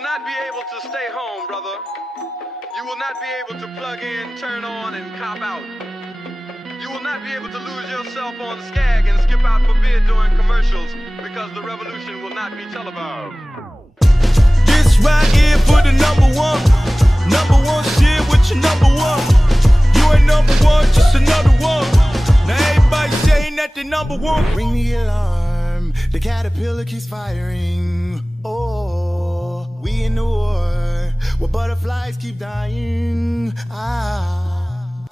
will not be able to stay home, brother. You will not be able to plug in, turn on, and cop out. You will not be able to lose yourself on Skag and skip out for beer during commercials because the revolution will not be televised. This right here for the number one shit with your number one. You ain't number one, just another one. Now everybody saying that they number one. Ring the alarm, the caterpillar keeps firing. Oh, we in the war, where butterflies keep dying. I'm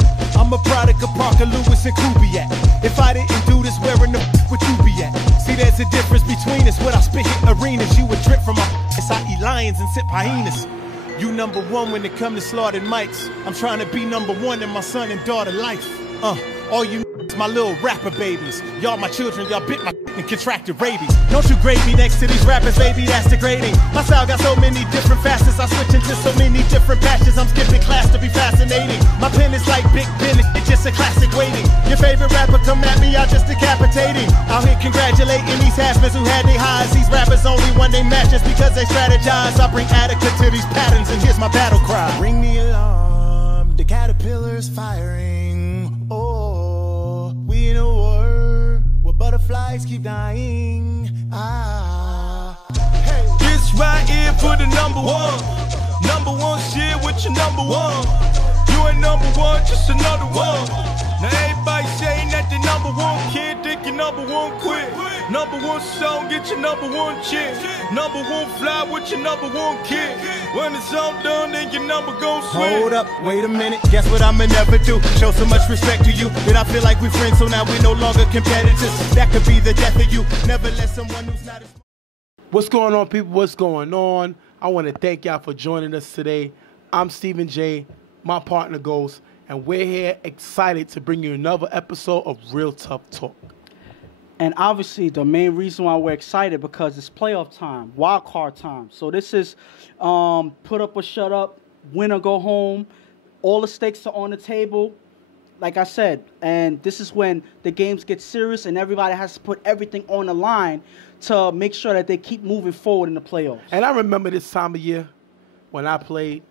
a product of Parker, Lewis, and Kubiak. If I didn't do this, where in the would you be at? See, there's a difference between us. When I spit hit arenas, you would drip from my I eat lions and sip hyenas. You number one when it come to slaughtered mics. I'm trying to be number one in my son and daughter life. All you my little rapper babies. Y'all my children, y'all bit my and contracted rabies. Don't you grade me next to these rappers, baby, that's degrading. My style got so many different facets, I switch into so many different patches. I'm skipping class to be fascinating. My pen is like Big Ben, it's just a classic waiting. Your favorite rapper come at me, I just decapitating. Out here congratulating these has-beens who had their highs. These rappers only won they matches because they strategize. I bring adequate to these patterns and here's my battle cry. Ring the alarm, the caterpillar's firing. Oh, we in a war, where butterflies keep dying. Hey, this right here for the number one shit with your number one. You ain't number one, just another one. Now everybody saying that they number one, kid, think you number one, quit. Number one song, get your number one chick. Number one fly with your number one kid. When it's all done, then your number gon' swing. Hold up, wait a minute, guess what I'ma never do? Show so much respect to you that I feel like we're friends, so now we're no longer competitors. That could be the death of you. Never let someone who's not as... What's going on, people? What's going on? I want to thank y'all for joining us today. I'm Stephen J, my partner Ghost, and we're here excited to bring you another episode of Real Tough Talk. And obviously, the main reason why we're excited because it's playoff time, wild card time. So this is put up or shut up, win or go home. All the stakes are on the table, like I said. And this is when the games get serious and everybody has to put everything on the line to make sure that they keep moving forward in the playoffs. And I remember this time of year when I played.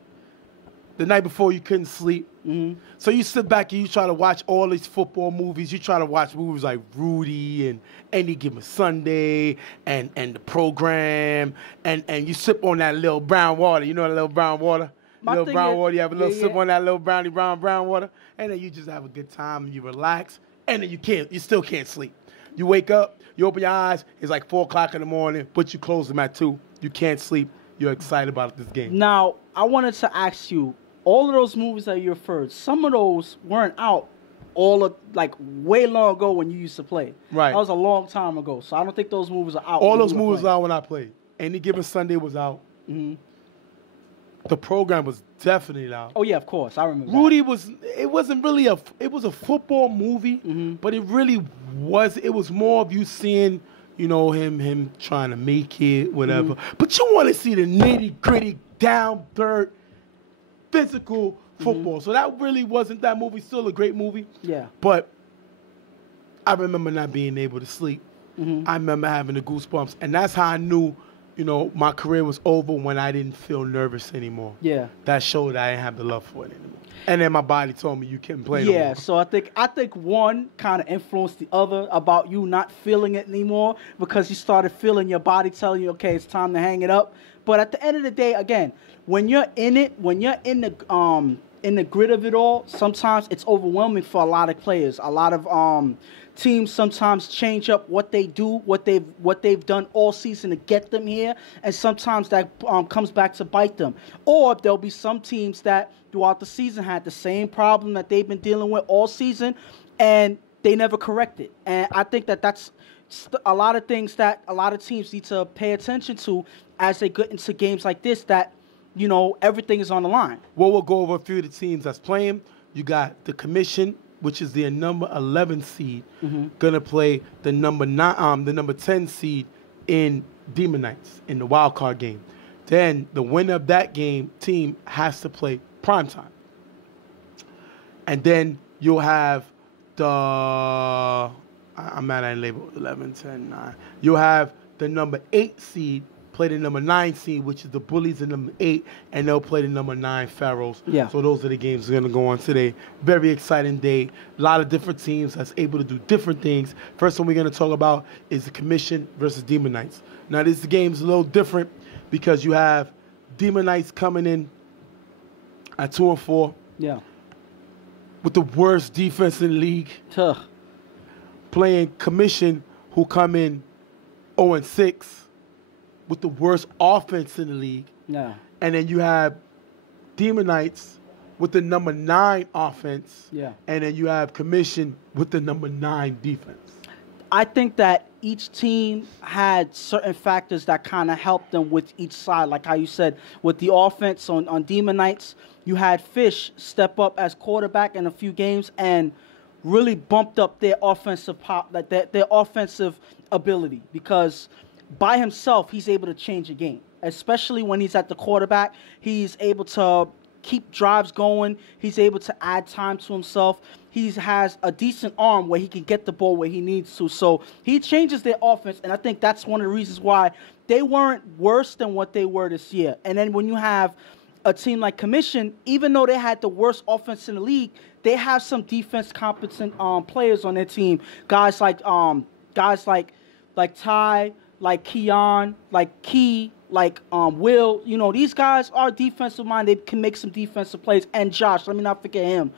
The night before, you couldn't sleep. Mm-hmm. So you sit back and you try to watch all these football movies. You try to watch movies like Rudy and Any Given Sunday and the program. And you sip on that little brown water. You know that little brown water? Little brown water. You have a little sip on that little brown water. And then you just have a good time and you relax. And then you still can't sleep. You wake up, you open your eyes, it's like 4 o'clock in the morning, but you close them at 2. You can't sleep. You're excited about this game. Now, I wanted to ask you, all of those movies that you referred, some of those weren't out way long ago when you used to play. Right. That was a long time ago, so I don't think those movies are out. All those movies were out when I played. Any Given Sunday was out. Mm-hmm. The program was definitely out. Oh, yeah, of course. I remember Rudy it wasn't really it was a football movie, but it really was, it was more of you seeing, you know, him trying to make it, whatever. But you want to see the nitty-gritty, down-dirt, physical football. So that really wasn't that movie. Still a great movie. Yeah. But I remember not being able to sleep. I remember having the goosebumps. And that's how I knew, you know, my career was over when I didn't feel nervous anymore. Yeah. That showed I didn't have the love for it anymore. And then my body told me you couldn't play no more. Yeah, so I think one kind of influenced the other about you not feeling it anymore because you started feeling your body telling you, okay, it's time to hang it up. But at the end of the day, again, when you're in it, when you're in the grit of it all, sometimes it's overwhelming for a lot of players. A lot of teams sometimes change up what they do, what they've done all season to get them here, and sometimes that comes back to bite them. Or there'll be some teams that throughout the season had the same problem that they've been dealing with all season, and they never correct it. And I think that's a lot of things that a lot of teams need to pay attention to as they get into games like this, that, you know, everything is on the line. Well, we'll go over a few of the teams that's playing. You got the Commission, which is the number 11 seed, gonna play the number 10 seed in Demon Knights in the wild card game. Then the winner of that game team has to play primetime. And then you'll have I'm mad I didn't label 11, 10, 9. You'll have the number 8 seed play the number 9 seed, which is the Bullies, in number 8, and they'll play the number 9 Pharaohs. Yeah. So those are the games that are going to go on today. Very exciting day. A lot of different teams that's able to do different things. First one we're going to talk about is the Commission versus Demon Knights. Now, this game's a little different because you have Demon Knights coming in at 2-4. Yeah. With the worst defense in the league. Tuff. Playing Commission, who come in 0-6 with the worst offense in the league. Yeah. And then you have Demon Knights with the number 9 offense. Yeah. And then you have Commission with the number 9 defense. I think that each team had certain factors that kind of helped them with each side. Like how you said, with the offense on Demon Knights, you had Fish step up as quarterback in a few games and really bumped up their offensive their offensive ability, because by himself he's able to change a game, especially when he's at the quarterback. He's able to keep drives going. He's able to add time to himself. He has a decent arm where he can get the ball where he needs to. So he changes their offense, and I think that's one of the reasons why they weren't worse than what they were this year. And then when you have a team like Commission, even though they had the worst offense in the league, they have some defense competent players on their team. Guys like Ty, like Keon, like Key, like Will. You know, these guys are defensive minded. They can make some defensive plays. And Josh, let me not forget him.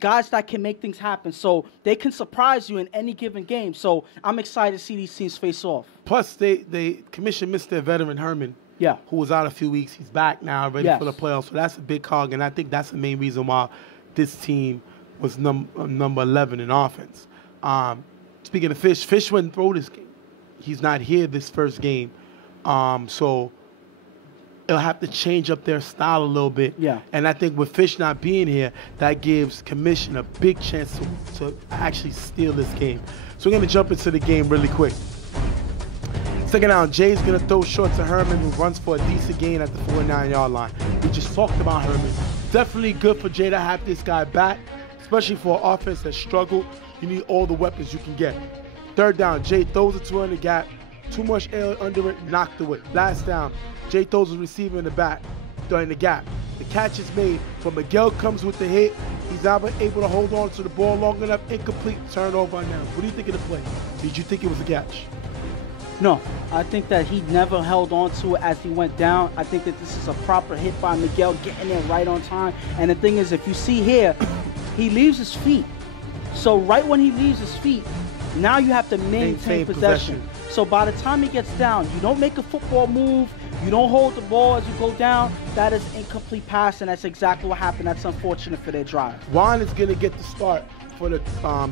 Guys that can make things happen. So they can surprise you in any given game. So I'm excited to see these teams face off. Plus, they Commission missed their veteran Herman. Yeah. Who was out a few weeks. He's back now, ready for the playoffs. So that's a big cog, and I think that's the main reason why this team was number 11 in offense. Speaking of Fish, Fish wouldn't throw this game. He's not here this first game. So it'll have to change up their style a little bit. Yeah. And I think with Fish not being here, that gives Commission a big chance to actually steal this game. So we're going to jump into the game really quick. Second down, Jay's going to throw short to Herman, who runs for a decent gain at the 49-yard line. We just talked about Herman. Definitely good for Jay to have this guy back, especially for an offense that struggled. You need all the weapons you can get. Third down, Jay throws it to her in the gap. Too much air under it, knocked away. Last down, Jay throws a receiver in the back, in the gap. The catch is made, but Miguel comes with the hit. He's not able to hold on to the ball long enough. Incomplete, turnover on down. What do you think of the play? Did you think it was a catch? No, I think that he never held on to it as he went down. I think that this is a proper hit by Miguel, getting there right on time. And the thing is, if you see here, he leaves his feet. So right when he leaves his feet, now you have to maintain possession. So by the time he gets down, you don't make a football move. You don't hold the ball as you go down. That is incomplete pass, and that's exactly what happened. That's unfortunate for their drive. Juan is going to get the start for the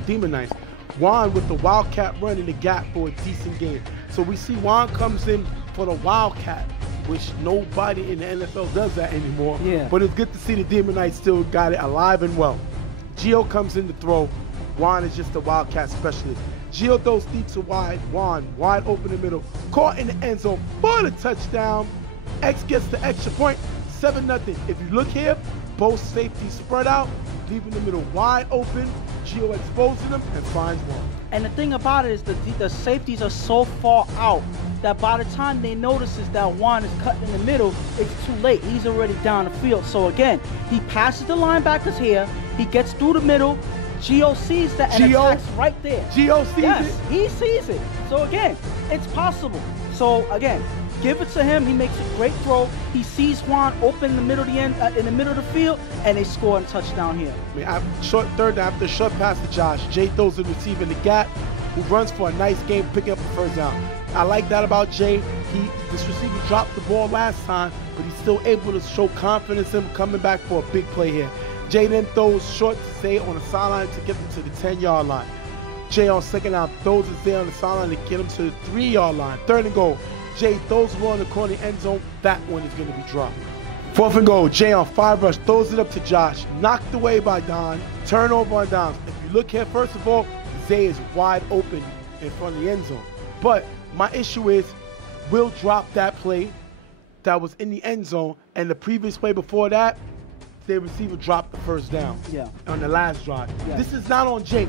Demon Knights. Juan with the Wildcat run in the gap for a decent game. So we see Juan comes in for the Wildcat, which nobody in the NFL does that anymore. Yeah. But it's good to see the Demon Knights still got it alive and well. Gio comes in to throw. Juan is just a Wildcat specialist. Gio throws deep to wide. Juan wide open in the middle. Caught in the end zone for the touchdown. X gets the extra point. 7-0. If you look here, both safeties spread out, leaving the middle wide open. Gio exposing them and finds one. And the thing about it is the safeties are so far out that by the time they notices that Juan is cut in the middle, it's too late. He's already down the field. So again, he passes the linebackers here. He gets through the middle. Gio sees that and attacks right there. Gio sees it? Yes, he sees it. So again, it's possible. So again, give it to him. He makes a great throw. He sees Juan open in the middle of the field, and they score a touchdown here. Third down, after a short pass to Josh, Jay throws the receiver in the gap, who runs for a nice game, picking up the first down. I like that about Jay. This receiver dropped the ball last time, but he's still able to show confidence in him coming back for a big play here. Jay then throws short to Zay on the sideline to get them to the 10-yard line. Jay on second down throws it Zay on the sideline to get him to the 3-yard line. Third and goal. Jay throws the ball in the corner end zone. That one is going to be dropped. Fourth and goal. Jay on 5 rush throws it up to Josh. Knocked away by Don. Turnover on downs. If you look here, first of all, Zay is wide open in front of the end zone. But my issue is, Will drop that play that was in the end zone, and the previous play before that, their receiver dropped the first down on the last drive. Yeah. This is not on Jay.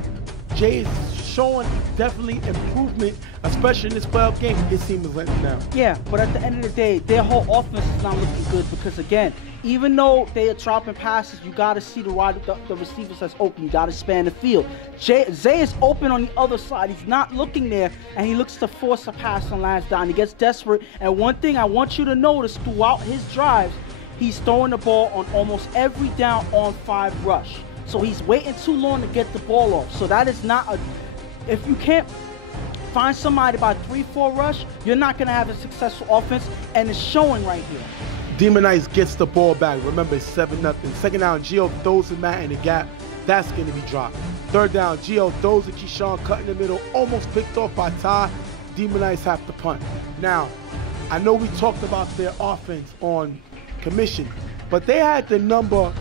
Jay is showing definitely improvement, especially in this playoff game. His team is letting down. Yeah, but at the end of the day, their whole offense is not looking good because, again, even though they are dropping passes, you got to see the receivers that's open. You got to span the field. Zay is open on the other side. He's not looking there, and he looks to force a pass on last down. He gets desperate. And one thing I want you to notice throughout his drives, he's throwing the ball on almost every down on 5 rush. So he's waiting too long to get the ball off. So that is not a... If you can't find somebody by 3-4 rush, you're not going to have a successful offense, and it's showing right here. Demonize gets the ball back. Remember, it's 7-0. Second down, Gio throws to Matt in the gap. That's going to be dropped. Third down, Gio throws to Keyshawn, cut in the middle, almost picked off by Ty. Demonize have to punt. Now, I know we talked about their offense on commission, but they had the number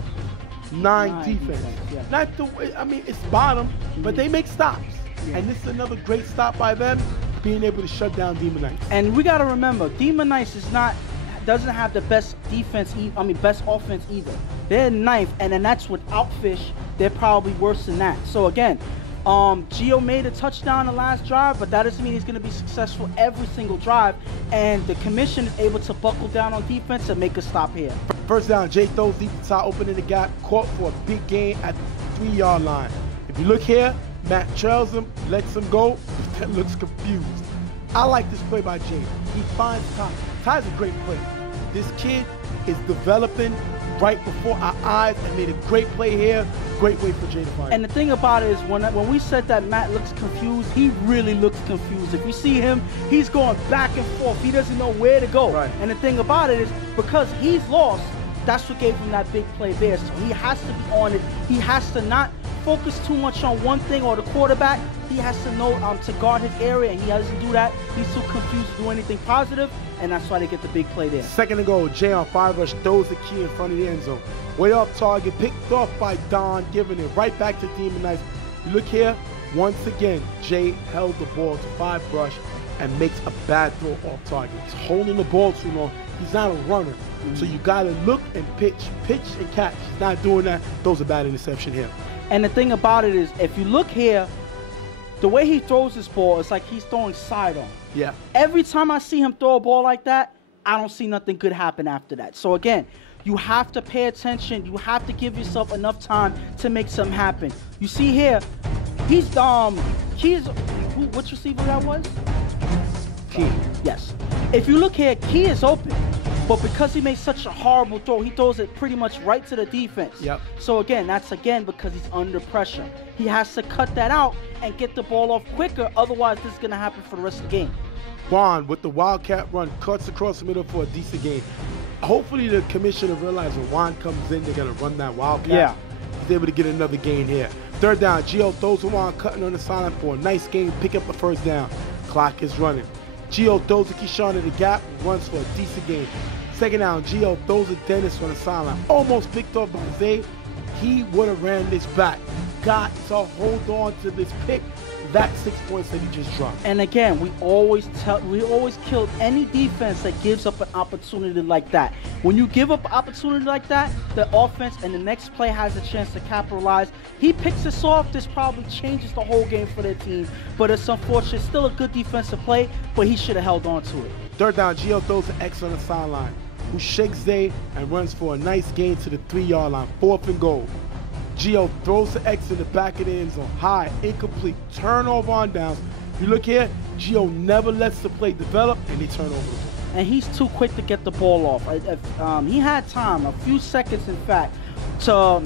9 defense. Yeah. Not the way, I mean, it's bottom, but they make stops. Yeah. And this is another great stop by them, being able to shut down Demonize. And we got to remember, Demonize doesn't have the best defense, best offense either. They're 9th, and then that's without Fish. They're probably worse than that. So again, Gio made a touchdown the last drive, but that doesn't mean he's going to be successful every single drive. And the commission is able to buckle down on defense and make a stop here. First down, Jay throws deep inside, opening the gap, caught for a big gain at the 3-yard line. If you look here, Matt trails him, lets him go, looks confused. I like this play by Jay. He finds Ty. Ty's a great play. This kid is developing right before our eyes and made a great play here. Great way for Jay to find. And the thing about it is, when we said that Matt looks confused, he really looks confused. If you see him, he's going back and forth. He doesn't know where to go. Right. And the thing about it is, because he's lost, that's what gave him that big play there. So he has to be on it. He has to not focus too much on one thing or the quarterback. He has to know to guard his area, and he doesn't do that. He's too confused to do anything positive, and that's why they get the big play there. Second and goal, Jay on 5 rush, throws the key in front of the end zone. Way off target, picked off by Don, giving it right back to Demonize. You look here, once again, Jay held the ball to 5 rush and makes a bad throw off target. He's holding the ball too long. He's not a runner. So you got to look and pitch and catch. He's not doing that. Throws a bad interception here. And the thing about it is, if you look here, the way he throws this ball, it's like he's throwing sidearm. Yeah. Every time I see him throw a ball like that, I don't see nothing good happen after that. So again, you have to pay attention. You have to give yourself enough time to make something happen. You see here, which receiver that was? Key. Yes. If you look here, Key is open. But because he made such a horrible throw, he throws it pretty much right to the defense. Yep. So again, that's because he's under pressure. He has to cut that out and get the ball off quicker. Otherwise, this is going to happen for the rest of the game. Juan with the Wildcat run, cuts across the middle for a decent gain. Hopefully the commissioner realizes when Juan comes in, they're going to run that Wildcat. Yeah. He's able to get another gain here. Third down, Gio throws to Juan, cutting on the sideline for a nice gain, pick up the first down. Clock is running. Gio throws to Keyshawn in the gap, runs for a decent gain. Second down, Gio throws to Dennis on the sideline. Almost picked up by Zay. He would have ran this back. Got to hold on to this pick. That 6 points that he just dropped. And again, we always kill any defense that gives up an opportunity like that. When you give up an opportunity like that, the offense and the next play has a chance to capitalize. He picks this off. This probably changes the whole game for their team. But it's unfortunate. Still a good defensive play, but he should have held on to it. Third down, Gio throws an X on the sideline, who shakes Zay and runs for a nice gain to the 3-yard line. 4th and goal. Gio throws the X in the back of the end zone. High, incomplete, turnover on downs. You look here, Gio never lets the play develop, and they turn over the ball. And he's too quick to get the ball off. He had time, a few seconds in fact, to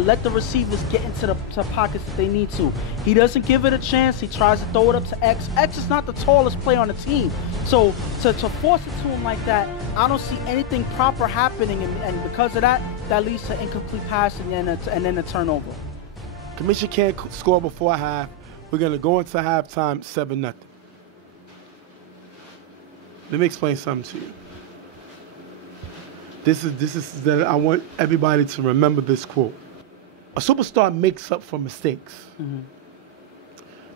let the receivers get into the pockets that they need to. He doesn't give it a chance. He tries to throw it up to X. X is not the tallest player on the team. So to force it to him like that, I don't see anything proper happening. And because of that, that leads to incomplete passing and then a turnover. Commission can't score before half. We're going to go into halftime 7-0. Let me explain something to you. This is that I want everybody to remember this quote. A superstar makes up for mistakes. Mm-hmm.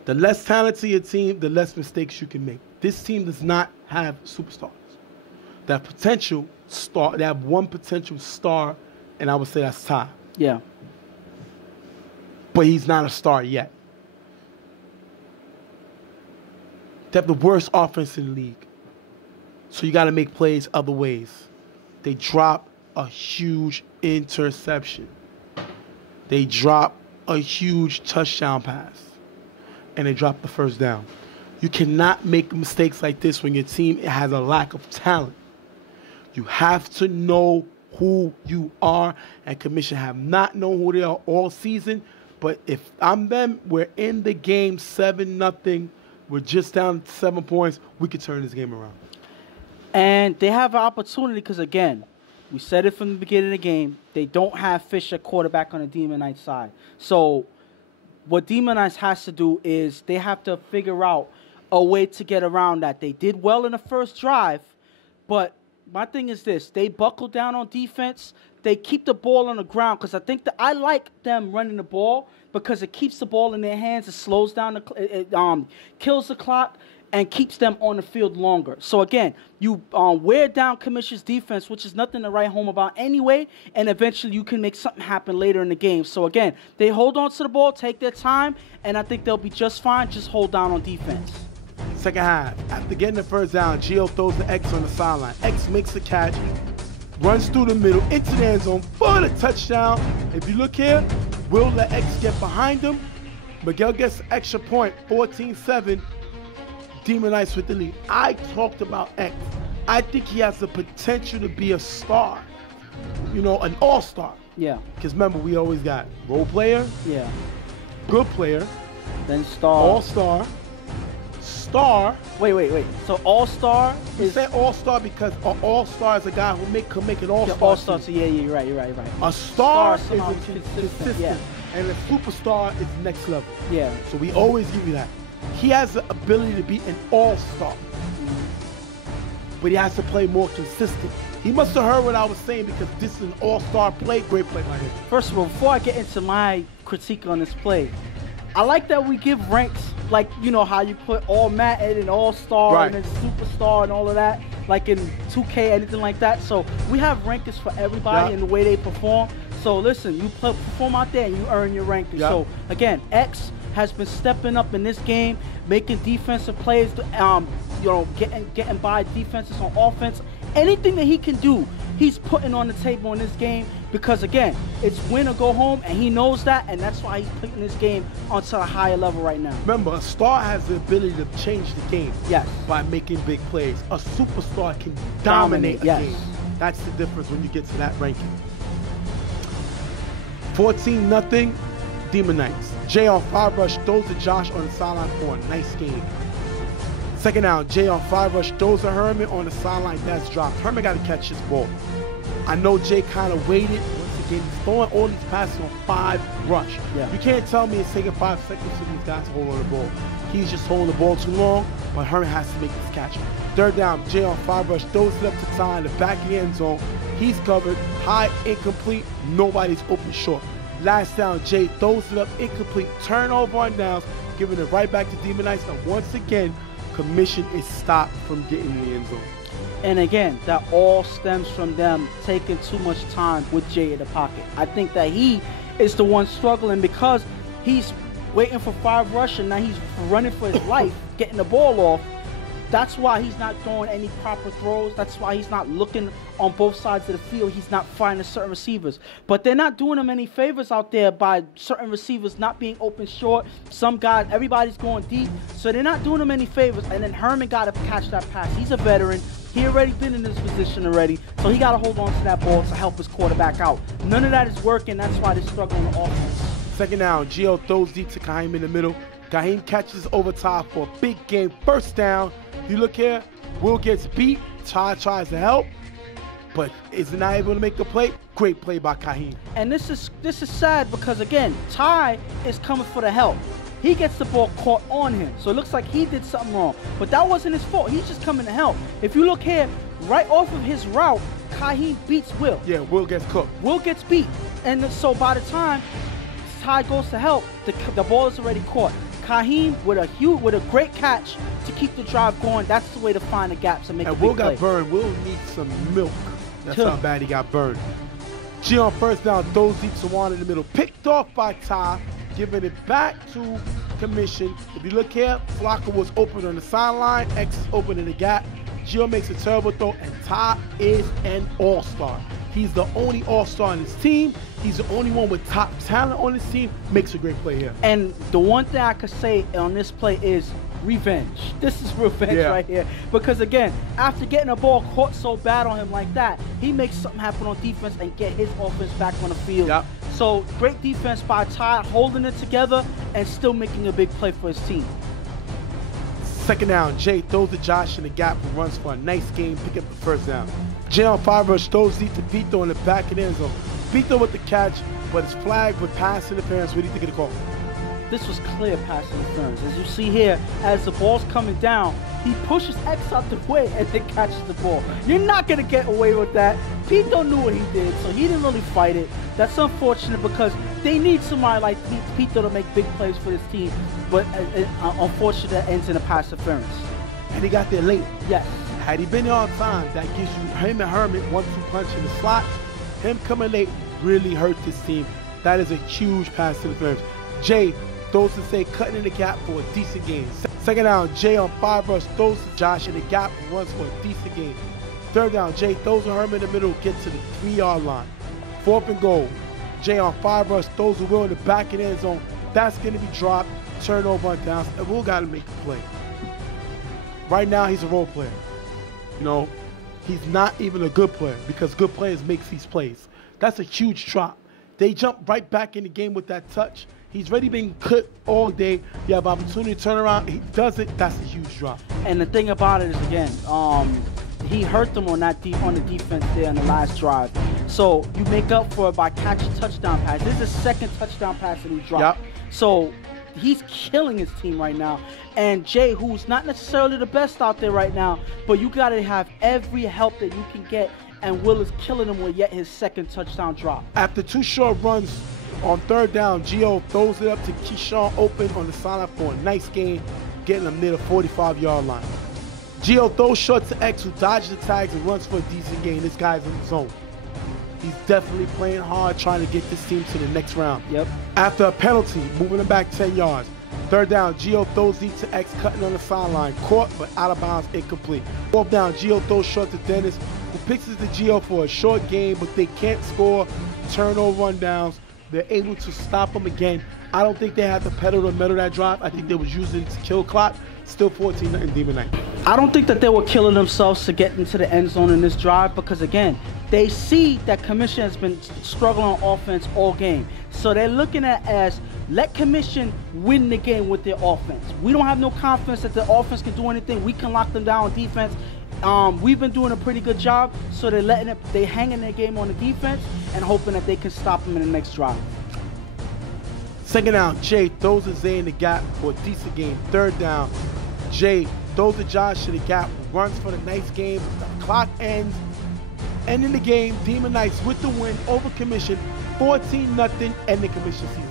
The less talented your team, the less mistakes you can make. This team does not have superstars. That potential star, they have one potential star, and I would say that's Ty. Yeah. But he's not a star yet. They have the worst offense in the league. So you got to make plays other ways. They drop a huge interception. They drop a huge touchdown pass. And they drop the first down. You cannot make mistakes like this when your team has a lack of talent. You have to know who you are, and Commission have not known who they are all season. But if I'm them, we're in the game 7-0. We're just down 7 points. We could turn this game around. And they have an opportunity because, again, we said it from the beginning of the game, they don't have Fisher quarterback on the Demon Knights side. So what Demon Knights has to do is they have to figure out a way to get around that. They did well in the first drive, but my thing is this. They buckle down on defense. They keep the ball on the ground because I think that I like them running the ball because it keeps the ball in their hands. It slows down, kills the clock, and keeps them on the field longer. So, again, you wear down Commission's defense, which is nothing to write home about anyway, and eventually you can make something happen later in the game. So, again, they hold on to the ball, take their time, and I think they'll be just fine. Just hold down on defense. Second half, after getting the first down, Gio throws the X on the sideline. X makes the catch, runs through the middle, into the end zone for the touchdown. If you look here, Will let X get behind him. Miguel gets the extra point, 14-7. Demon Knights with the lead. I talked about X. I think he has the potential to be a star. You know, an all-star. Yeah. Because remember, we always got role player, Yeah. good player, Then star. all-star, star. Wait. So all-star We is... say all-star because an all-star is a guy who could make an all-star. all-star, team. so yeah, you're right. A star is somehow consistent, yeah. and a superstar is next level. Yeah. So we always give you that. He has the ability to be an all-star, but he has to play more consistent. He must have heard what I was saying because this is an all-star play, great play by him. First of all, before I get into my critique on this play, I like that we give ranks, like, you know, how you put all Madden and all-star Right. and then superstar and all of that, like in 2K, anything like that. So we have rankings for everybody and the way they perform. So listen, you perform out there and you earn your ranking. Yeah. So again, X has been stepping up in this game, making defensive plays, you know, getting by defenses on offense. Anything that he can do, he's putting on the table in this game because, again, it's win or go home, and he knows that, and that's why he's putting this game onto a higher level right now. Remember, a star has the ability to change the game Yes. by making big plays. A superstar can dominate a yes. game. That's the difference when you get to that ranking. 14-0, Demon Knights. Jay on 5 rush, throws to Josh on the sideline for a nice game. Second down, Jay on 5 rush, throws to Herman on the sideline. That's dropped. Herman got to catch his ball. I know Jay kind of waited. Once again, he's throwing all these passes on 5 rush. Yeah. You can't tell me it's taking 5 seconds for these guys to hold on the ball. He's just holding the ball too long, but Herman has to make this catch. Third down, Jay on 5 rush, throws it up to Ty in the back of the end zone. He's covered, high, incomplete, nobody's open short. Last down, Jay throws it up, incomplete, turnover on downs, giving it right back to Demon Knights. And once again, Commission is stopped from getting in the end zone. And again, that all stems from them taking too much time with Jay in the pocket. I think that he is the one struggling because he's waiting for 5 rush and now he's running for his life, getting the ball off. That's why he's not throwing any proper throws. That's why he's not looking on both sides of the field. He's not finding certain receivers. But they're not doing him any favors out there by certain receivers not being open short. Some guys, everybody's going deep. So they're not doing him any favors. And then Herman got to catch that pass. He's a veteran. He already been in this position already. So he got to hold on to that ball to help his quarterback out. None of that is working. That's why they're struggling on offense. Second down, Gio throws deep to Kaheem in the middle. Kaheem catches over Ty for a big game. First down. You look here, Will gets beat. Ty tries to help, but is not able to make the play. Great play by Kaheem. And this is sad because, again, Ty is coming for the help. He gets the ball caught on him, so it looks like he did something wrong. But that wasn't his fault. He's just coming to help. If you look here, right off of his route, Kaheem beats Will. Yeah, Will gets cooked. Will gets beat. And so by the time Ty goes to help, the ball is already caught. Kaheem with a great catch to keep the drive going. That's the way to find the gaps and make a big Will play. got burned. Will needs some milk. That's how bad he got burned. G on first down, throws deep to Juan in the middle. Picked off by Ty, giving it back to commission. If you look here, Flocka was open on the sideline. X is open in the gap. Gio makes a terrible throw, and Ty is an all-star. He's the only all-star on his team. He's the only one with top talent on his team. Makes a great play here. And the one thing I could say on this play is revenge. This is revenge right here. Because again, after getting a ball caught so bad on him like that, he makes something happen on defense and get his offense back on the field. Yep. So great defense by Ty, holding it together and still making a big play for his team. Second down, Jay throws to Josh in the gap and runs for a nice game, pick up the first down. Jay on 5 rush throws deep to Vito in the back of the end zone. Vito with the catch, but it's flagged with pass interference. What do you think of the call? This was clear pass interference. As you see here, as the ball's coming down, he pushes X out the way and then catches the ball. You're not going to get away with that. Vito knew what he did, so he didn't really fight it. That's unfortunate because they need somebody like Vito to make big plays for this team, but unfortunately that ends in a pass interference. And he got there late. Yes. Had he been there on time, that gives you him and Herman 1-2 punch in the slot. Him coming late really hurt this team. That is a huge pass interference. Jay throws to say cutting in the gap for a decent game. Second down, Jay on 5 rush throws to Josh in the gap and runs for a decent game. Third down, Jay throws to Herman in the middle, gets to the 3-yard line. 4th and goal. Jay on 5 rush throws to Will in the back of the end zone. That's going to be dropped, turnover on downs, and Will got to make a play. Right now, he's a role player. You know, he's not even a good player because good players make these plays. That's a huge drop. They jump right back in the game with that touch. He's already been cut all day. You have opportunity to turn around. He does it. That's a huge drop. And the thing about it is, again, he hurt them on the defense there in the last drive. So you make up for it by catching touchdown pass. This is the second touchdown pass that he dropped. Yep. So he's killing his team right now. And Jay, who's not necessarily the best out there right now, but you got to have every help that you can get. And Will is killing him with yet his second touchdown drop. After 2 short runs on 3rd down, Gio throws it up to Keyshawn open on the sideline for a nice gain, getting him near the 45-yard line. Gio throws short to X, who dodges the tags and runs for a decent gain. This guy's in the zone. He's definitely playing hard, trying to get this team to the next round. Yep. After a penalty, moving him back 10 yards. 3rd down, Gio throws deep to X, cutting on the sideline. Caught, but out of bounds, incomplete. 4th down, Gio throws short to Dennis, who picks the Gio for a short game, but they can't score. Turnover rundowns. They're able to stop him again. I don't think they had the pedal to metal that drive. I think they was using it to kill clock. Still 14-0 Demon Knight. I don't think that they were killing themselves to get into the end zone in this drive because, again, they see that Commission has been struggling on offense all game. So they're looking at as, let Commission win the game with their offense. We don't have no confidence that the offense can do anything. We can lock them down on defense. We've been doing a pretty good job, so they hanging their game on the defense and hoping that they can stop them in the next drive. Second down, Jay throws to Zay in the gap for a decent game. 3rd down, Jay throws to Josh in the gap, runs for the nice game. The clock ends. Ending the game, Demon Knights with the win over Commission, 14-0, ending Commission season.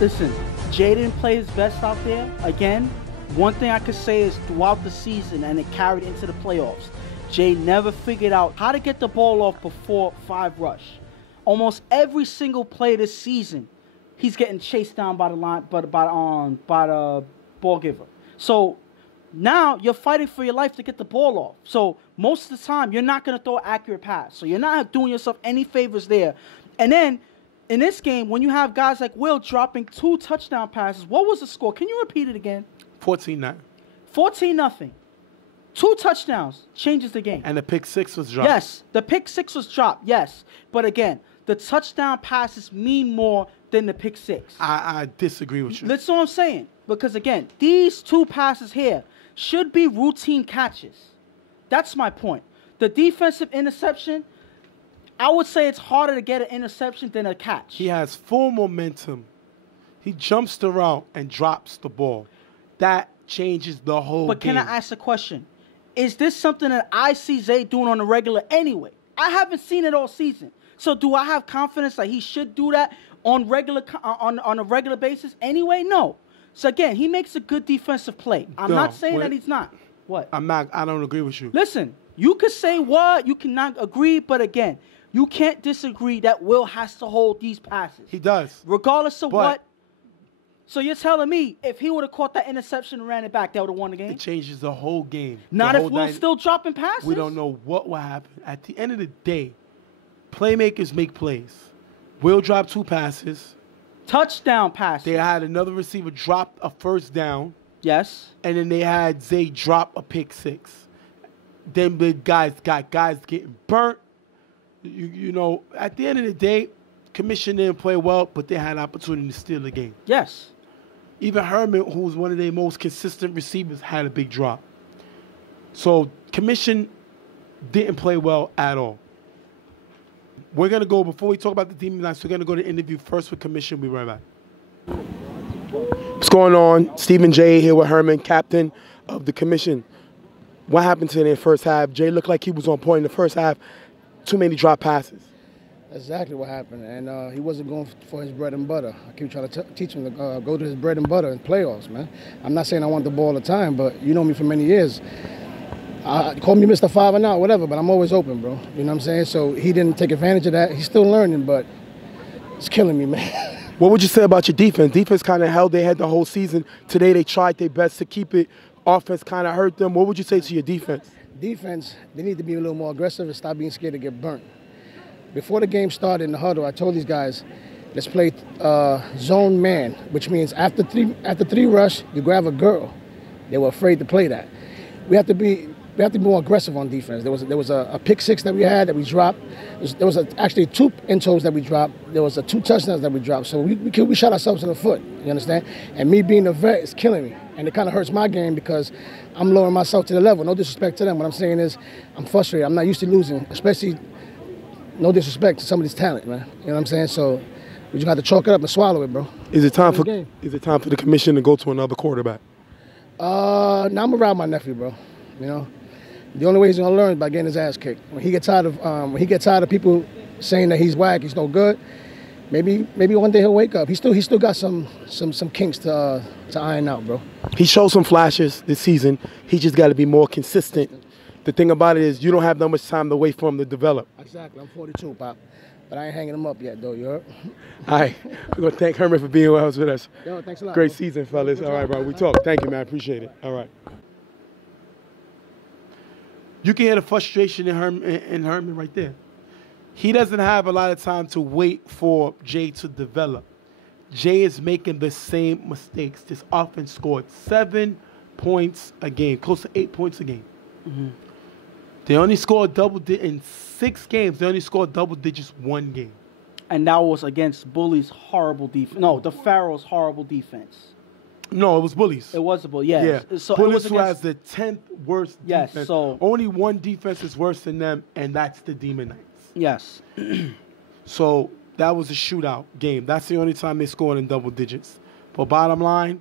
Listen, Jay didn't play his best out there. Again, one thing I could say is throughout the season, and it carried into the playoffs, Jay never figured out how to get the ball off before 5 rush. Almost every single play this season, he's getting chased down by the line, by the ball giver. So now you're fighting for your life to get the ball off. So most of the time, you're not going to throw an accurate pass. So you're not doing yourself any favors there. And then in this game, when you have guys like Will dropping 2 touchdown passes, what was the score? Can you repeat it again? 14-9. 14-0. 2 touchdowns changes the game. And the pick 6 was dropped. Yes, the pick 6 was dropped, yes. But again, the touchdown passes mean more than the pick 6. I disagree with you. That's what I'm saying. Because again, these 2 passes here should be routine catches. That's my point. The defensive interception, I would say it's harder to get an interception than a catch. He has full momentum. He jumps the route and drops the ball. That changes the whole But game. can I ask a question? Is this something that I see Zay doing on the regular anyway? I haven't seen it all season. So do I have confidence that he should do that on a regular basis anyway? No. So again, he makes a good defensive play. I'm not saying that he's not. What? I don't agree with you. Listen, you could say what, you cannot agree, but again, you can't disagree that Will has to hold these passes. He does. Regardless of But- what. So you're telling me if he would have caught that interception and ran it back, that would have won the game? It changes the whole game. Not The if whole Will's still dropping passes. We don't know what will happen. At the end of the day, playmakers make plays. Will dropped 2 passes. Touchdown passes. They had another receiver drop a first down. Yes. And then they had Zay drop a pick 6. Then the guys got guys getting burnt. You know, at the end of the day, Commission didn't play well, but they had opportunity to steal the game. Yes. Even Herman, who was one of their most consistent receivers, had a big drop. So Commission didn't play well at all. We're going to go, before we talk about the Demon Knights, we're going to go to interview first with Commission. We'll be right back. What's going on? Stephen J. here with Herman, captain of the Commission. What happened to the first half? Jay looked like he was on point in the first half. Too many drop passes. That's exactly what happened, and he wasn't going for his bread and butter. I keep trying to teach him to go to his bread and butter in playoffs, man. I'm not saying I want the ball all the time, but you know me for many years. Call me Mr. 5 and out, whatever, but I'm always open, bro. You know what I'm saying? So he didn't take advantage of that. He's still learning, but it's killing me, man. What would you say about your defense? Defense kind of held their head the whole season. Today they tried their best to keep it. Offense kind of hurt them. What would you say to your defense? Defense, they need to be a little more aggressive and stop being scared to get burnt. Before the game started in the huddle, I told these guys, let's play zone man, which means after three rush, you grab a girl. They were afraid to play that. We have to be more aggressive on defense. There was a pick 6 that we had that we dropped. There was actually 2 intos that we dropped. There was 2 touchdowns that we dropped. So we shot ourselves in the foot. You understand? And me being a vet is killing me, and it kind of hurts my game because I'm lowering myself to the level. No disrespect to them. What I'm saying is I'm frustrated. I'm not used to losing, especially. No disrespect to somebody's talent, man. You know what I'm saying? So we just got to chalk it up and swallow it, bro. Is it time for the Commission to go to another quarterback? Now I'm gonna ride my nephew, bro. You know, the only way he's gonna learn is by getting his ass kicked. When he gets tired of people saying that he's whack, he's no good. Maybe one day he'll wake up. He still got some kinks to iron out, bro. He showed some flashes this season. He just got to be more consistent. The thing about it is you don't have that much time to wait for him to develop. Exactly. I'm 42, Pop. But I ain't hanging him up yet, though, you heard? All right. We're going to thank Herman for being with us. Yo, thanks a lot. Great bro. season, fellas. All right, bro. We talk. Thank you, man. Appreciate it. All right. You can hear the frustration in Herman right there. He doesn't have a lot of time to wait for Jay to develop. Jay is making the same mistakes. This offense scored 7 points a game, close to 8 points a game. Mm-hmm. They only scored double digits in 6 games. They only scored double digits 1 game. And that was against Bully's horrible defense. No, the Pharaoh's horrible defense. No, it was Bullies. It was the Bully, yeah. So Bullies, it who has the 10th worst yes, defense. So only 1 defense is worse than them, and that's the Demon Knights. Yes. So that was a shootout game. That's the only time they scored in double digits. But bottom line,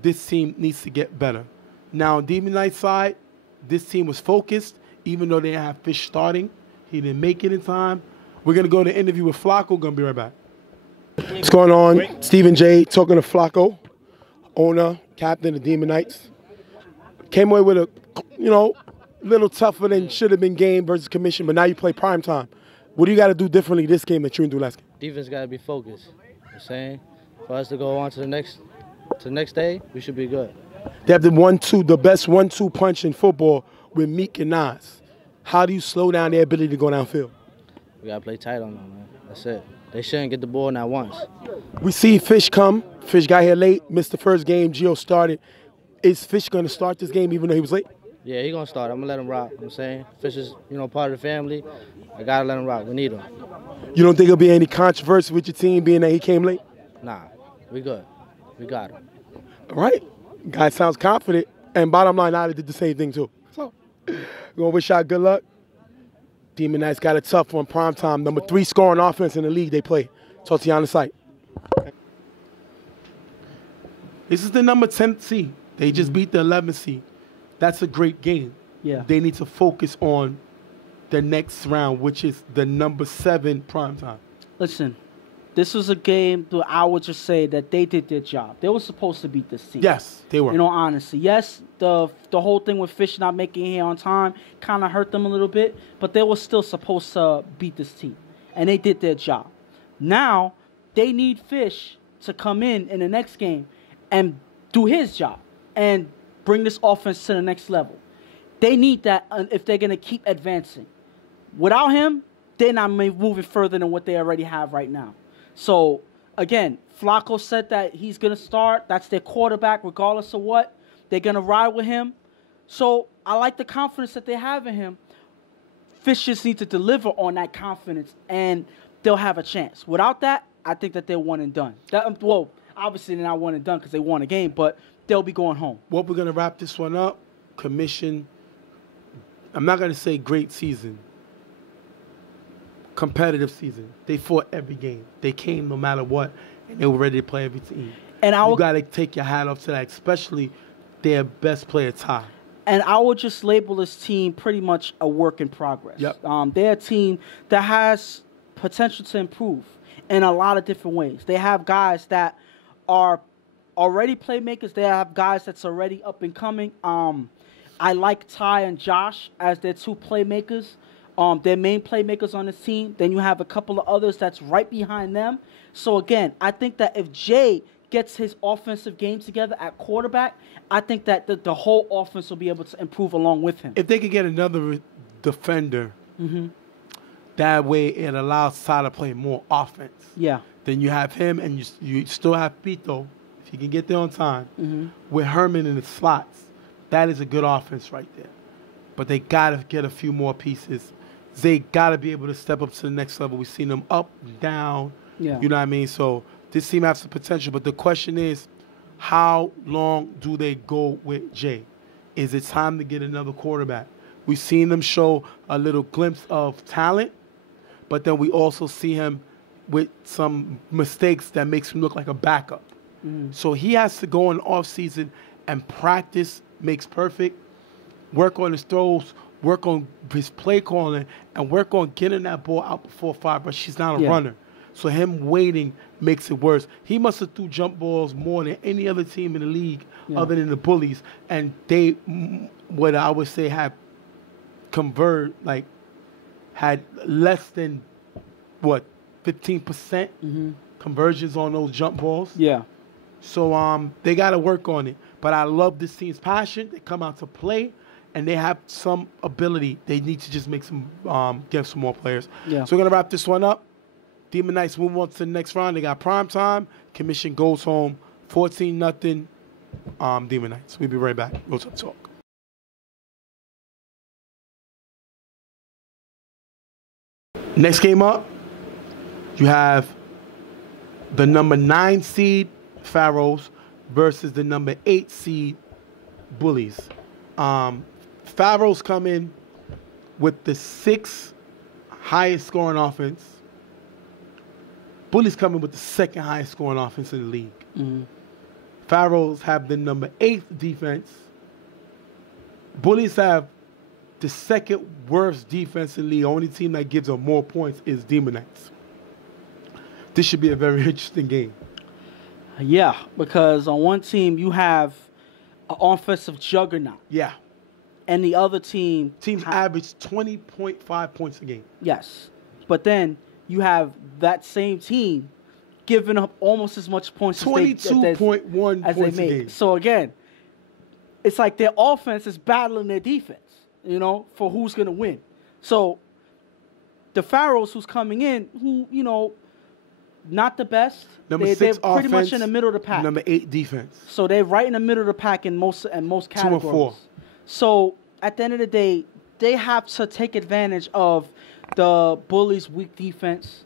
this team needs to get better. Now, on Demon Knights side, this team was focused, even though they didn't have Fish starting. He didn't make it in time. We're going to go to interview with Flacco. Going to be right back. What's going on? Stephen J. talking to Flacco, owner, captain of Demon Knights. Came away with a, little tougher than should have been game versus Commission, but now you play prime time. What do you got to do differently this game that you didn't do last game? Defense got to be focused. You know what I'm saying? For us to go on to the next day, we should be good. They have the best 1-2 punch in football with Meek and Nas. How do you slow down their ability to go downfield? We got to play tight on them, man. That's it. They shouldn't get the ball not once. We see Fish come. Fish got here late, missed the first game. Gio started. Is Fish going to start this game even though he was late? Yeah, he's going to start. I'm going to let him rock. You know what I'm saying? Fish is, part of the family. I got to let him rock. We need him. You don't think there'll be any controversy with your team being that he came late? Nah, we good. We got him. All right. Guy sounds confident. And bottom line, I did the same thing too. So, we're going to wish y'all good luck. Demon Knights got it tough on prime time. Number 3 scoring offense in the league they play. Talk to you on the site. This is the number 10th seed. They just beat the 11th seed. That's a great game. Yeah. They need to focus on the next round, which is the number 7 prime time. Listen, This was a game that I would just say that they did their job. They were supposed to beat this team. Yes, they were. You know, honestly. Yes, the whole thing with Fish not making it here on time kind of hurt them a little bit, but they were still supposed to beat this team. And they did their job. Now, they need Fish to come in the next game and do his job and bring this offense to the next level. They need that if they're going to keep advancing. Without him, they're not moving further than what they already have right now. So, again, Flacco said that he's going to start. That's their quarterback regardless of what. They're going to ride with him. So, I like the confidence that they have in him. Fish just need to deliver on that confidence, and they'll have a chance. Without that, I think that they're one and done. Well, obviously they're not one and done because they won a game, but they'll be going home. Well, we're going to wrap this one up. Commission, I'm not going to say great season. Competitive season. They fought every game. They came no matter what, and they were ready to play every team. And you got to take your hat off to that, especially their best player, Ty. And I would just label this team pretty much a work in progress. Yep. They're a team that has potential to improve in a lot of different ways. They have guys that are already playmakers. They have guys that's already up and coming. I like Ty and Josh as their two playmakers. Their main playmakers on this team. Then you have a couple of others that's right behind them. So, again, I think that if Jay gets his offensive game together at quarterback, I think that the whole offense will be able to improve along with him. If they could get another defender, that way it allows Ty to play more offense. Yeah. Then you have him, and you still have Pito, if he can get there on time, with Herman in the slots. That is a good offense right there. But they got to get a few more pieces. They got to be able to step up to the next level. We've seen them up, down. Yeah. You know what I mean? So this team has the potential. But the question is, how long do they go with Jay? Is it time to get another quarterback? We've seen them show a little glimpse of talent, but then we also see him with some mistakes that makes him look like a backup. So he has to go in the offseason and practice makes perfect, work on his throws, work on his play calling, and work on getting that ball out before 5, but she's not a runner. So him waiting makes it worse. He must have threw jump balls more than any other team in the league other than the Bullies, and they, what I would say, had less than, 15% conversions on those jump balls. Yeah. So they got to work on it. But I love this team's passion. They come out to play, and they have some ability. They need to just make some, get some more players. Yeah. So we're going to wrap this one up. Demon Knights move on to the next round. They got prime time. Commission goes home 14-0. Demon Knights. We'll be right back. Real Tough Talk. Next game up, you have the number 9 seed Pharaohs versus the number 8 seed Bullies. Pharaohs come in with the 6th highest scoring offense. Bullies come in with the 2nd highest scoring offense in the league. Pharaohs have the number 8th defense. Bullies have the 2nd worst defense in the league. The only team that gives them more points is Demon Knights. This should be a very interesting game. Yeah, because on one team you have an offensive juggernaut. Yeah. And the other team... Teams average 20.5 points a game. Yes. But then you have that same team giving up almost as much points 22.1 as points they make. a game. So again, it's like their offense is battling their defense, for who's going to win. So the Pharaohs who's coming in, who, not the best. Number they're 6 offense, pretty much in the middle of the pack. Number 8 defense. So they're right in the middle of the pack in most categories. 2 and 4. So at the end of the day, they have to take advantage of the Bullies' weak defense.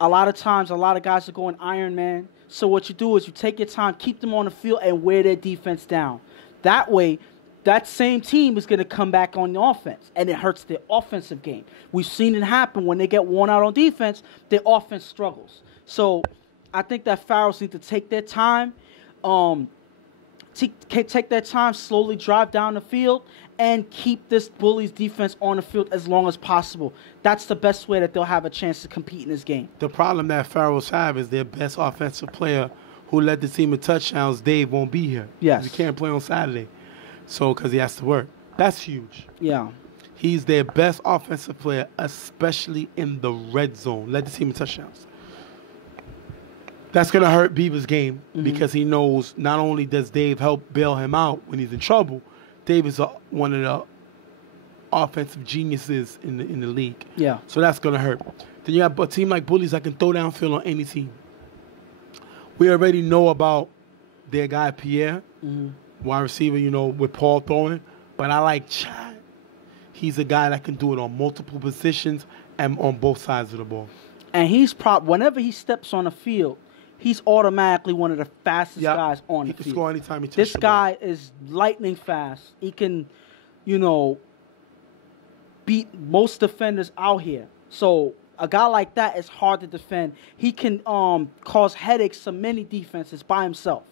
A lot of times, a lot of guys are going Iron Man. So what you do is you take your time, keep them on the field, and wear their defense down. That way, that same team is going to come back on the offense, and it hurts their offensive game. We've seen it happen when they get worn out on defense, their offense struggles. So I think that Pharaohs need to take their time. take their time, slowly drive down the field, and keep this Bullies defense on the field as long as possible. That's the best way that they'll have a chance to compete in this game. The problem that Pharaohs have is their best offensive player who led the team in touchdowns, Dave, won't be here. Yes. He can't play on Saturday. So, because he has to work. That's huge. Yeah. He's their best offensive player, especially in the red zone. Led the team in touchdowns. That's going to hurt Beaver's game because he knows not only does Dave help bail him out when he's in trouble, Dave is one of the offensive geniuses in the league. Yeah. So that's going to hurt. Then you have a team like Bullies that can throw downfield on any team. We already know about their guy Pierre, wide receiver, you know, with Paul throwing. But I like Chad. He's a guy that can do it on multiple positions and on both sides of the ball. And he's whenever he steps on the field, he's automatically one of the fastest guys on the field. He can score anytime he touches This the ball. guy is lightning fast. He can, you know, beat most defenders out here. So a guy like that is hard to defend. He can cause headaches to many defenses by himself.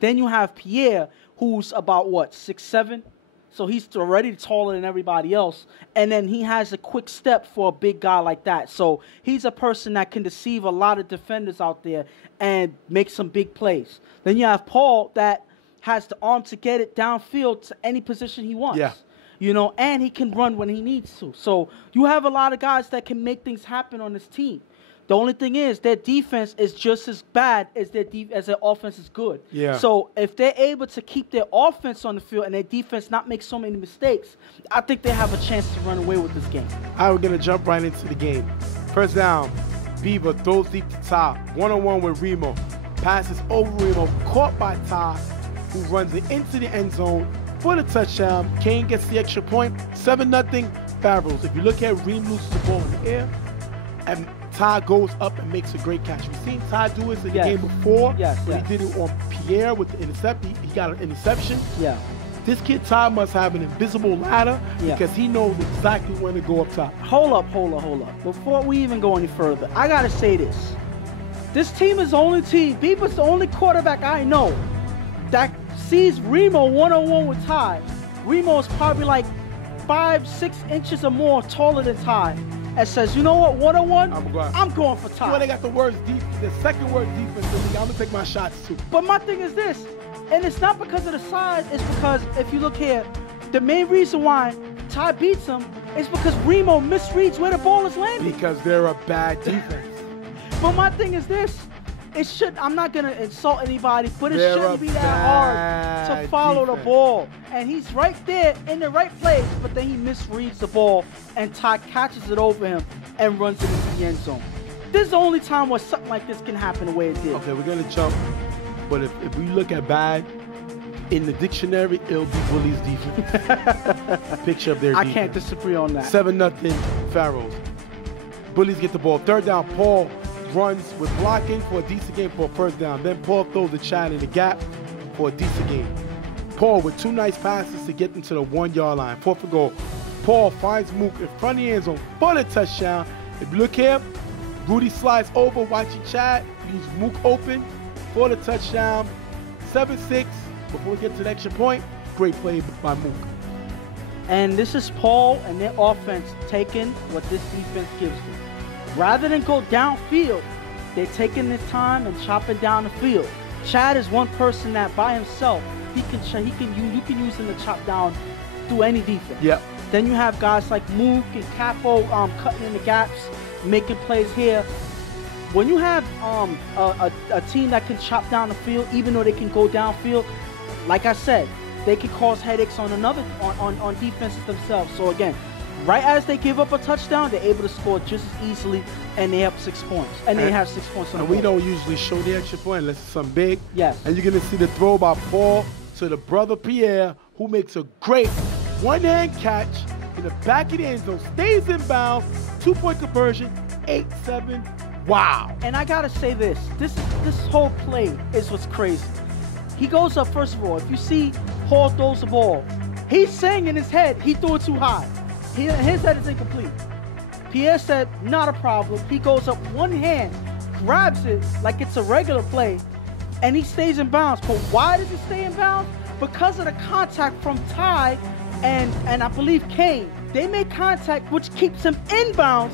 Then you have Pierre, who's about, 6'7"? So he's already taller than everybody else. And then he has a quick step for a big guy like that. So he's a person that can deceive a lot of defenders out there and make some big plays. Then you have Paul that has the arm to get it downfield to any position he wants. Yeah. You know, and he can run when he needs to. So you have a lot of guys that can make things happen on this team. The only thing is their defense is just as bad as their offense is good. Yeah. So if they're able to keep their offense on the field and their defense not make so many mistakes, I think they have a chance to run away with this game. All right, we're going to jump right into the game. First down, Beaver throws deep to Ty. One-on-one with Remo. Passes over Remo, caught by Ty, who runs it into the end zone for the touchdown. Kane gets the extra point. 7-0 Pharaohs. If you look at Remo loses the ball in the air, and Ty goes up and makes a great catch. We've seen Ty do it in the game before. He did it on Pierre with the interception. He got an interception. Yeah. This kid Ty must have an invisible ladder because he knows exactly when to go up top. Hold up. Before we even go any further, I gotta say this. This team is the only team, Beaver's the only quarterback I know that sees Remo one-on-one with Ty. Remo is probably like 5-6 inches or more taller than Ty. And says, you know what, one-on-one, I'm going for Ty. You know, they got the second worst defense in the league. I'm going to take my shots too. But my thing is this, and it's not because of the size, it's because if you look here, the main reason why Ty beats him is because Remo misreads where the ball is landing. Because they're a bad defense. But my thing is this, I'm not going to insult anybody, but it shouldn't be that hard to follow the ball. And he's right there in the right place, but then he misreads the ball, and Ty catches it over him and runs it into the end zone. This is the only time where something like this can happen the way it did. Okay, we're going to jump. But if we look at bad, in the dictionary, it'll be Bullies defense. Picture of their defense. I can't disagree on that. 7-0 Pharaohs. Bullies get the ball. Third down, Paul runs with blocking for a decent game for a first down. Then Paul throws a Chad in the gap for a decent game. Paul with 2 nice passes to get them to the 1-yard line. 4th and goal. Paul finds Mook in front of the end zone for the touchdown. If you look here, Rudy slides over, watching Chad. Leaves Mook open for the touchdown. 7-6. Before we get to the extra point, great play by Mook. And this is Paul and their offense taking what this defense gives them. Rather than go downfield, they're taking this time and chopping down the field. Chad is one person that by himself, you can use him to chop down through any defense. Yep. Then you have guys like Mook and Capo cutting in the gaps, making plays here. When you have a team that can chop down the field, even though they can go downfield, like I said, they can cause headaches on on defenses themselves. So again, right as they give up a touchdown, they're able to score just as easily, and they have 6 points. And they have 6 points on the board. We don't usually show the extra point unless it's something big. Yes. And you're going to see the throw by Paul to the brother Pierre, who makes a great one-hand catch in the back of the end zone, stays in bounds, 2-point conversion, 8-7. Wow. And I got to say this whole play is what's crazy. He goes up, first of all, if you see Paul throws the ball, he's saying in his head he threw it too high. His head is incomplete. Pierre said, not a problem. He goes up one hand, grabs it like it's a regular play, and he stays in bounds. But why does he stay in bounds? because of the contact from Ty and I believe Kane, they make contact, which keeps him inbounds,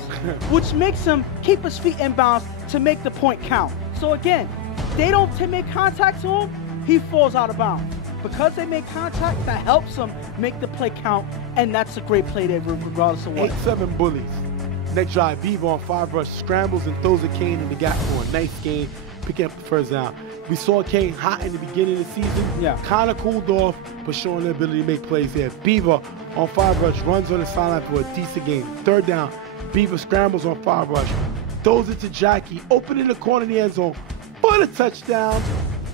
which makes him keep his feet inbounds to make the point count. So again, they don't make contact to him, he falls out of bounds. Because they make contact, that helps him make the play count, and that's a great play there regardless of what. 8-7 bullies. Next drive, Beaver on 5 rush, scrambles and throws a Kane in the gap for a nice gain, picking up the first down. We saw Kane hot in the beginning of the season, kind of cooled off, but showing the ability to make plays here. Beaver on 5 rush, runs on the sideline for a decent gain. Third down, Beaver scrambles on 5 rush, throws it to Jackie, opening the corner of the end zone for the touchdown.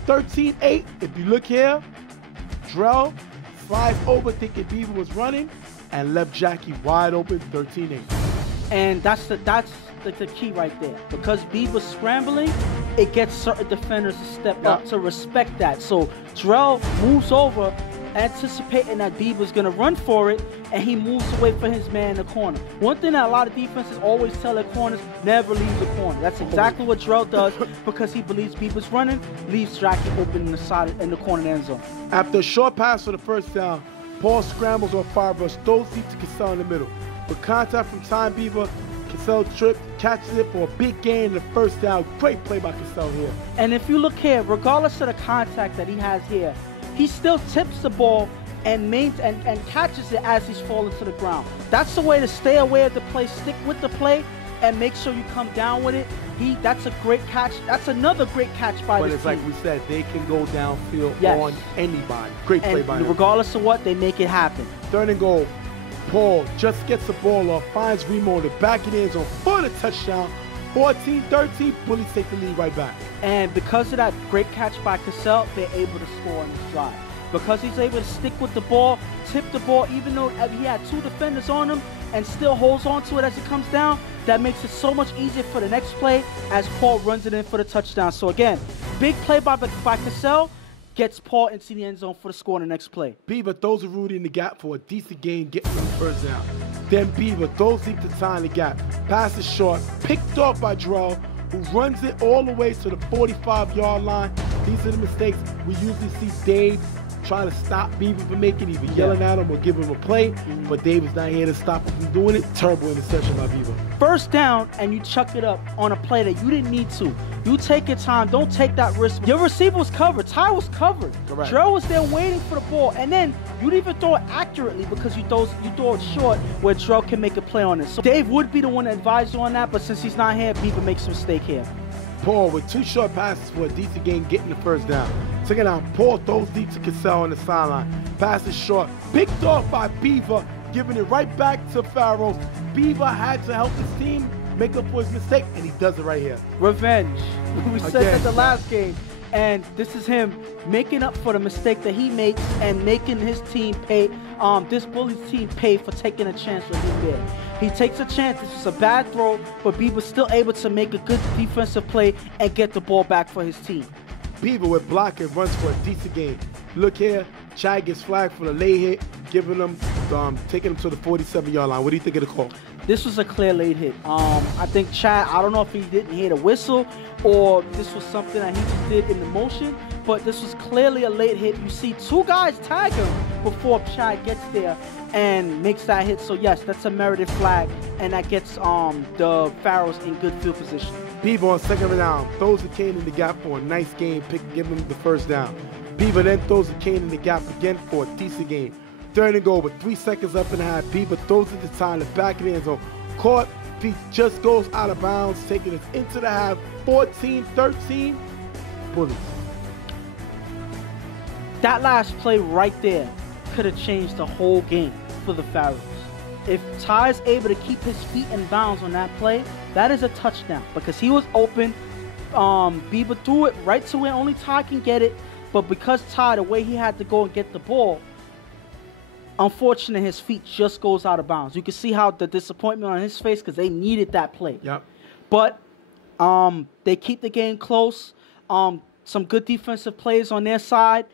13-8. If you look here, Drell slides over thinking Beaver was running and left Jackie wide open, 13-8. And that's the key right there. Because Beaver's scrambling, it gets certain defenders to step up to respect that. So Drell moves over, anticipating that Beaver's going to run for it, and he moves away from his man in the corner. One thing that a lot of defenses always tell their corners, never leave the corner. That's exactly what Drell does, because he believes Beaver's running, leaves Jackie open in the side in the corner end zone. After a short pass for the first down, Paul scrambles on 5 rush, throws deep to Cassell in the middle. With contact from Time Beaver, Cassell tripped, catches it for a big gain in the first down. Great play by Cassell here. And if you look here, regardless of the contact that he has here, he still tips the ball and catches it as he's falling to the ground. That's the way to stay aware of the play, stick with the play, and make sure you come down with it. That's a great catch. That's another great catch by this team. But it's like we said, they can go downfield on anybody. Great play by him. Regardless of what, they make it happen. 3rd and goal. Paul just gets the ball off, finds Remo in the back of the end zone for the touchdown. 14-13, Bullies take the lead right back. And because of that great catch by Cassell, they're able to score on this drive. Because he's able to stick with the ball, tip the ball, even though he had 2 defenders on him, and still holds on to it as it comes down, that makes it so much easier for the next play as Paul runs it in for the touchdown. So again, big play by Cassell, gets Paul into the end zone for the score on the next play. Beaver throws a Rudy in the gap for a decent gain, getting the first down. Then Beaver throws deep to Ty in the gap. Pass is short, picked off by Drell, who runs it all the way to the 45-yard line. These are the mistakes we usually see Dave try to stop Beaver from making, either yelling at him or giving him a play, but Dave is not here to stop him from doing it. Terrible interception by Beaver. First down, and you chuck it up on a play that you didn't need to. You take your time. Don't take that risk. Your receiver was covered. Ty was covered. Drell was there waiting for the ball, and then you didn't even throw it accurately because you throw it short where Drell can make a play on it. So Dave would be the one to advise you on that, but since he's not here, Beaver makes a mistake here. Paul with 2 short passes for a decent gain, getting the first down. Second down, Paul throws deep to Cassell on the sideline. Pass is short, picked off by Beaver, giving it right back to Farrows. Beaver had to help his team make up for his mistake, and he does it right here. Revenge. We said that the last game, and this is him making up for the mistake that he makes and making his team pay, this Bullies team pay for taking a chance when he did. He takes a chance. This was a bad throw, but Beaver's still able to make a good defensive play and get the ball back for his team. Beaver with block and runs for a decent gain. Look here, Chad gets flagged for the late hit, giving him, taking him to the 47-yard line. What do you think of the call? This was a clear late hit. I think Chad, I don't know if he didn't hear the whistle or this was something that he just did in the motion, but this was clearly a late hit. You see 2 guys tag him before Chad gets there and makes that hit. So yes, that's a merited flag, and that gets the Pharaohs in good field position. Beaver on 2nd down throws the Kane in the gap for a nice gain, giving him the first down. Beaver then throws the Kane in the gap again for a decent gain. 3rd and goal with 3 seconds up in the half. Beaver throws it to Ty in the back of the end zone. Caught, feet just goes out of bounds, taking us into the half. 14-13, Bullies. That last play right there could have changed the whole game for the Pharaohs. If Ty is able to keep his feet in bounds on that play, that is a touchdown because he was open. Beaver threw it right to where only Ty can get it, but because Ty, the way he had to go and get the ball, unfortunately, his feet just goes out of bounds. You can see how the disappointment on his face because they needed that play. Yep. But they keep the game close. Some good defensive plays on their side.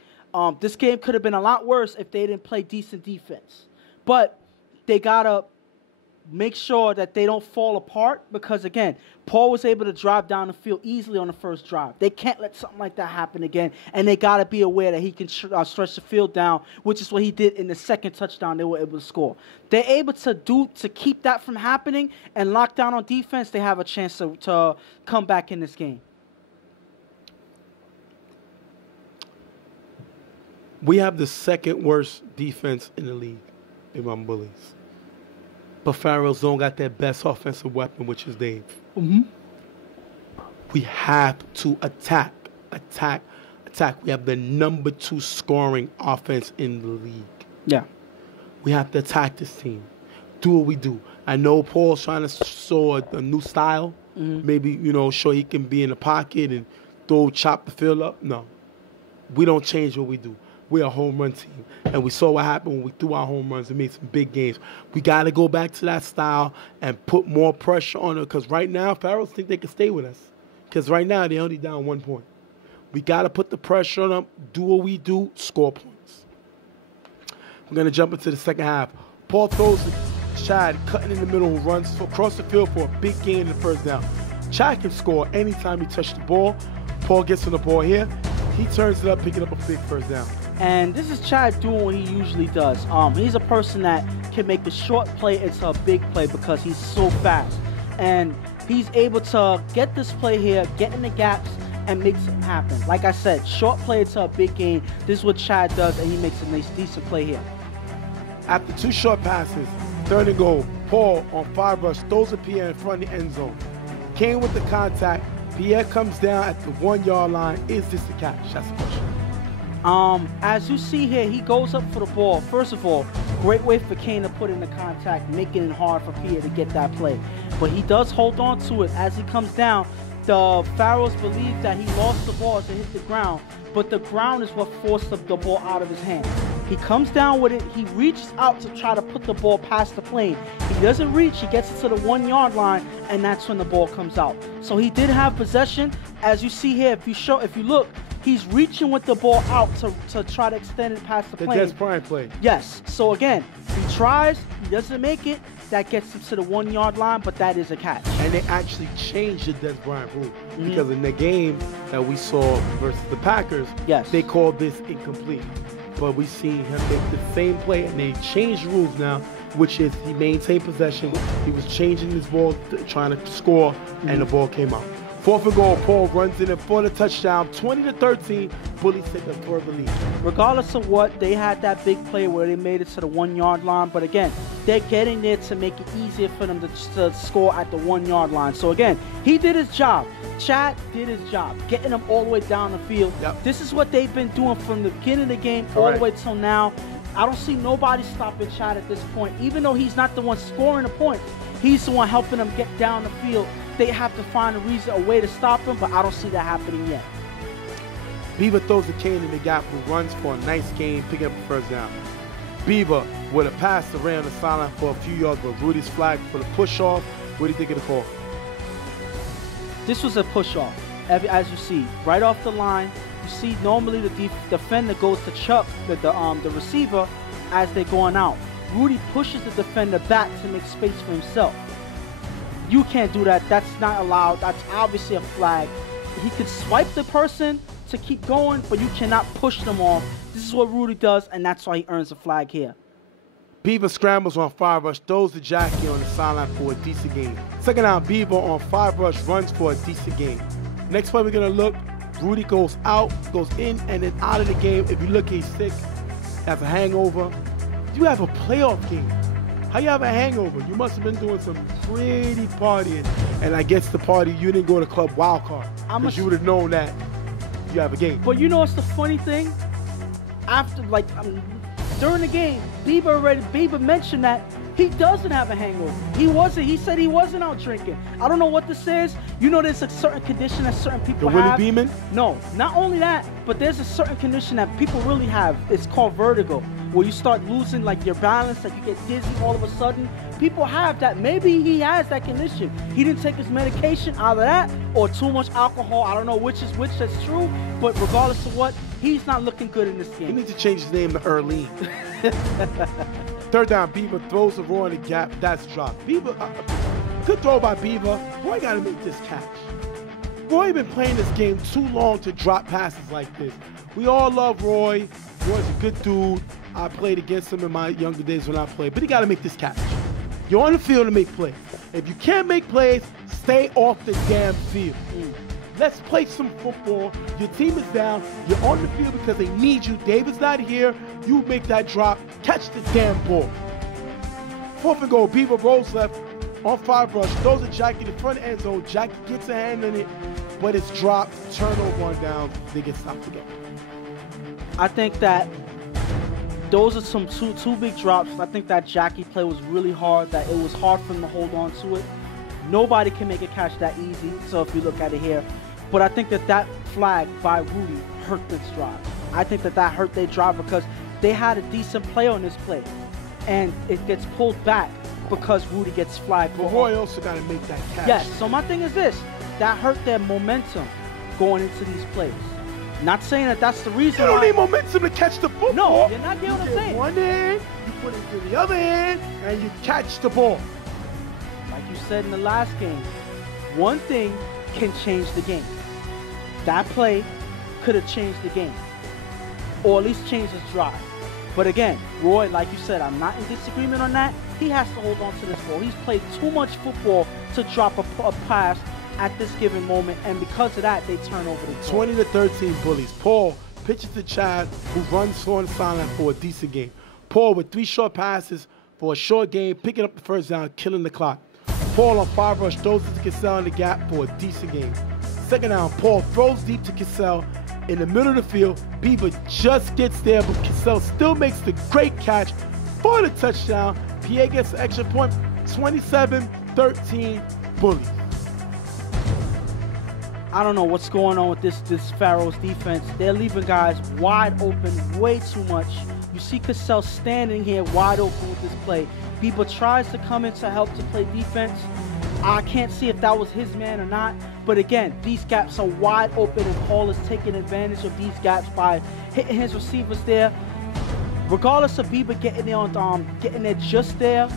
This game could have been a lot worse if they didn't play decent defense. But they gotta make sure that they don't fall apart because, again, Paul was able to drive down the field easily on the first drive. They can't let something like that happen again, and they got to be aware that he can stretch the field down, which is what he did in the second touchdown they were able to score. They're able to keep that from happening and lock down on defense. They have a chance to come back in this game. We have the second worst defense in the league, they run bullies. But Pharaohs don't got their best offensive weapon, which is Dave. Mm-hmm. We have to attack. We have the number 2 scoring offense in the league. Yeah. We have to attack this team. Do what we do. I know Paul's trying to show a new style. Mm-hmm. Maybe, show he can be in the pocket and chop the field up. No. We don't change what we do. We're a home run team. And we saw what happened when we threw our home runs and made some big games. We got to go back to that style and put more pressure on it. Because right now, Pharaohs think they can stay with us. Because right now, they're only down 1 point. We got to put the pressure on them, do what we do, score points. We're going to jump into the second half. Paul throws to Chad, cutting in the middle, who runs across the field for a big gain in the first down. Chad can score anytime he touches the ball. Paul gets on the ball here. He turns it up, picking up a big first down. And this is Chad doing what he usually does. He's a person that can make a short play into a big play because he's so fast. And he's able to get this play here, get in the gaps, and make something happen. Like I said, short play into a big gain. This is what Chad does, and he makes a nice, decent play here. After 2 short passes, 3rd and goal, Paul on 5 rush throws a Pierre in front of the end zone. Kane with the contact. Pierre comes down at the 1-yard line. Is this the catch? That's the question. As you see here, he goes up for the ball. First of all, great way for Kane to put in the contact, making it hard for Pierre to get that play. But he does hold on to it as he comes down. The Pharaohs believe that he lost the ball as it hit the ground, but the ground is what forced the ball out of his hand. He comes down with it. He reaches out to try to put the ball past the plane. He doesn't reach. He gets it to the 1-yard line, and that's when the ball comes out. So he did have possession. As you see here, if you look, he's reaching with the ball out to try to extend it past the plane. The Des Bryant play. Yes. So again, he tries. He doesn't make it. That gets him to the 1-yard line, but that is a catch. And they actually changed the Des Bryant rule because in the game that we saw versus the Packers, they called this incomplete. But we seen him make the same play, and they changed rules now, which is he maintained possession. He was changing his ball, trying to score, and the ball came out. 4th and goal, Paul runs in for the touchdown, 20-13. Bullies take a further lead. Regardless of what, they had that big play where they made it to the 1-yard line. But again, they're getting there to make it easier for them to score at the 1-yard line. So again, he did his job. Chad did his job, getting them all the way down the field. Yep. This is what they've been doing from the beginning of the game all the way till now. I don't see nobody stopping Chad at this point. Even though he's not the one scoring the points, he's the one helping them get down the field. They have to find a way to stop him, but I don't see that happening yet. Beaver throws the Kane in the gap, who runs for a nice gain, picking up the first down. Beaver with a pass around the sideline for a few yards, but Rudy's flagged for the push-off. What do you think of the call? This was a push-off, as you see. Right off the line, you see normally the defender goes to Chuck, the receiver, as they're going out. Rudy pushes the defender back to make space for himself. You can't do that. That's not allowed. That's obviously a flag. He could swipe the person to keep going, but you cannot push them off. This is what Rudy does, and that's why he earns a flag here. Beaver scrambles on 5 rush, throws to Jackie on the sideline for a decent gain. Second down, Beaver on 5 rush, runs for a decent gain. Next play we're going to look, Rudy goes out, goes in, and then out of the game. If you look, he's sick, has a hangover. You have a playoff game. How you have a hangover? You must have been doing some pretty partying. And I guess the party, you didn't go to Club Wildcard. Because you would have known that you have a game. But you know what's the funny thing? After, during the game, Bieber mentioned that he doesn't have a hangover. He said he wasn't out drinking. I don't know what this is. You know there's a certain condition that certain people have. The Willie Beeman? No, not only that, but there's a certain condition that people really have. It's called vertigo, where you start losing your balance, you get dizzy all of a sudden. People have that. Maybe he has that condition. He didn't take his medication, either that or too much alcohol. I don't know which is which, that's true. But regardless of what, he's not looking good in this game. He needs to change his name to Earlene. Third down, Beaver throws the Roy in the gap. That's dropped. Beaver, good throw by Beaver. Roy got to make this catch. Roy been playing this game too long to drop passes like this. We all love Roy. Roy's a good dude. I played against him in my younger days when I played, but he got to make this catch. You're on the field to make plays. If you can't make plays, stay off the damn field. Let's play some football. Your team is down. You're on the field because they need you. David's not here. You make that drop. Catch the damn ball. 4th and goal. Beaver rolls left on 5 rush. Throws a Jackie in the front end zone. Jackie gets a hand in it, but it's dropped. Turnover on down. They get stopped again. I think that those are some two big drops. I think that Jackie play was really hard, that it was hard for him to hold on to it. Nobody can make a catch that easy, so if you look at it here. But I think that flag by Rudy hurt this drive. I think that hurt their drive because they had a decent play on this play. And it gets pulled back because Rudy gets flagged. But Roy also got to make that catch. Yes, so my thing is this. That hurt their momentum going into these plays. Not saying that that's the reason You don't why. need momentum to catch the football. No, you're not getting what I'm saying. One hand, you put it to the other hand, and you catch the ball. Like you said in the last game, one thing can change the game. That play could have changed the game. Or at least changed his drive. But again, Roy, like you said, I'm not in disagreement on that. He has to hold on to this ball. He's played too much football to drop a pass at this given moment, and because of that, they turn over the ball. 20-13 Bullies. Paul pitches to Chad, who runs on the sideline for a decent game. Paul with 3 short passes for a short game, picking up the first down, killing the clock. Paul on 5 rush throws it to Cassell in the gap for a decent game. Second down, Paul throws deep to Cassell in the middle of the field. Beaver just gets there, but Cassell still makes the great catch for the touchdown. Pierre gets an extra point. 27-13 Bullies. I don't know what's going on with this Pharaohs defense. They're leaving guys wide open way too much. You see Cassell standing here wide open with this play. Beaver tries to come in to help to play defense. I can't see if that was his man or not. But again, these gaps are wide open, and Paul is taking advantage of these gaps by hitting his receivers there. Regardless of Beaver getting there just there,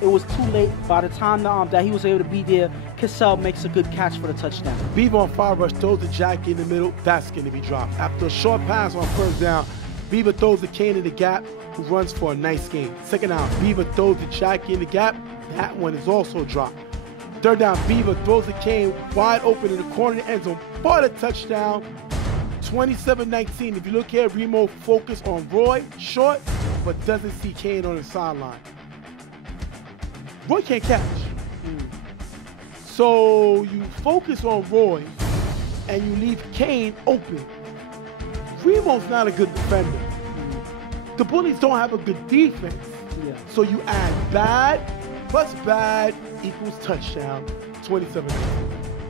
it was too late. By the time that he was able to be there, Cassell makes a good catch for the touchdown. Beaver on 5 rush throws the Jackie in the middle. That's going to be dropped. After a short pass on first down, Beaver throws the Kane in the gap, who runs for a nice game. Second down, Beaver throws the Jackie in the gap. That one is also dropped. Third down, Beaver throws the Kane wide open in the corner of the end zone for the touchdown. 27-19. If you look here, Remo focused on Roy, short, but doesn't see Kane on the sideline. Roy can't catch. So you focus on Roy and you leave Kane open. Remo's not a good defender. The Bullies don't have a good defense. Yeah. So you add bad plus bad equals touchdown, 27.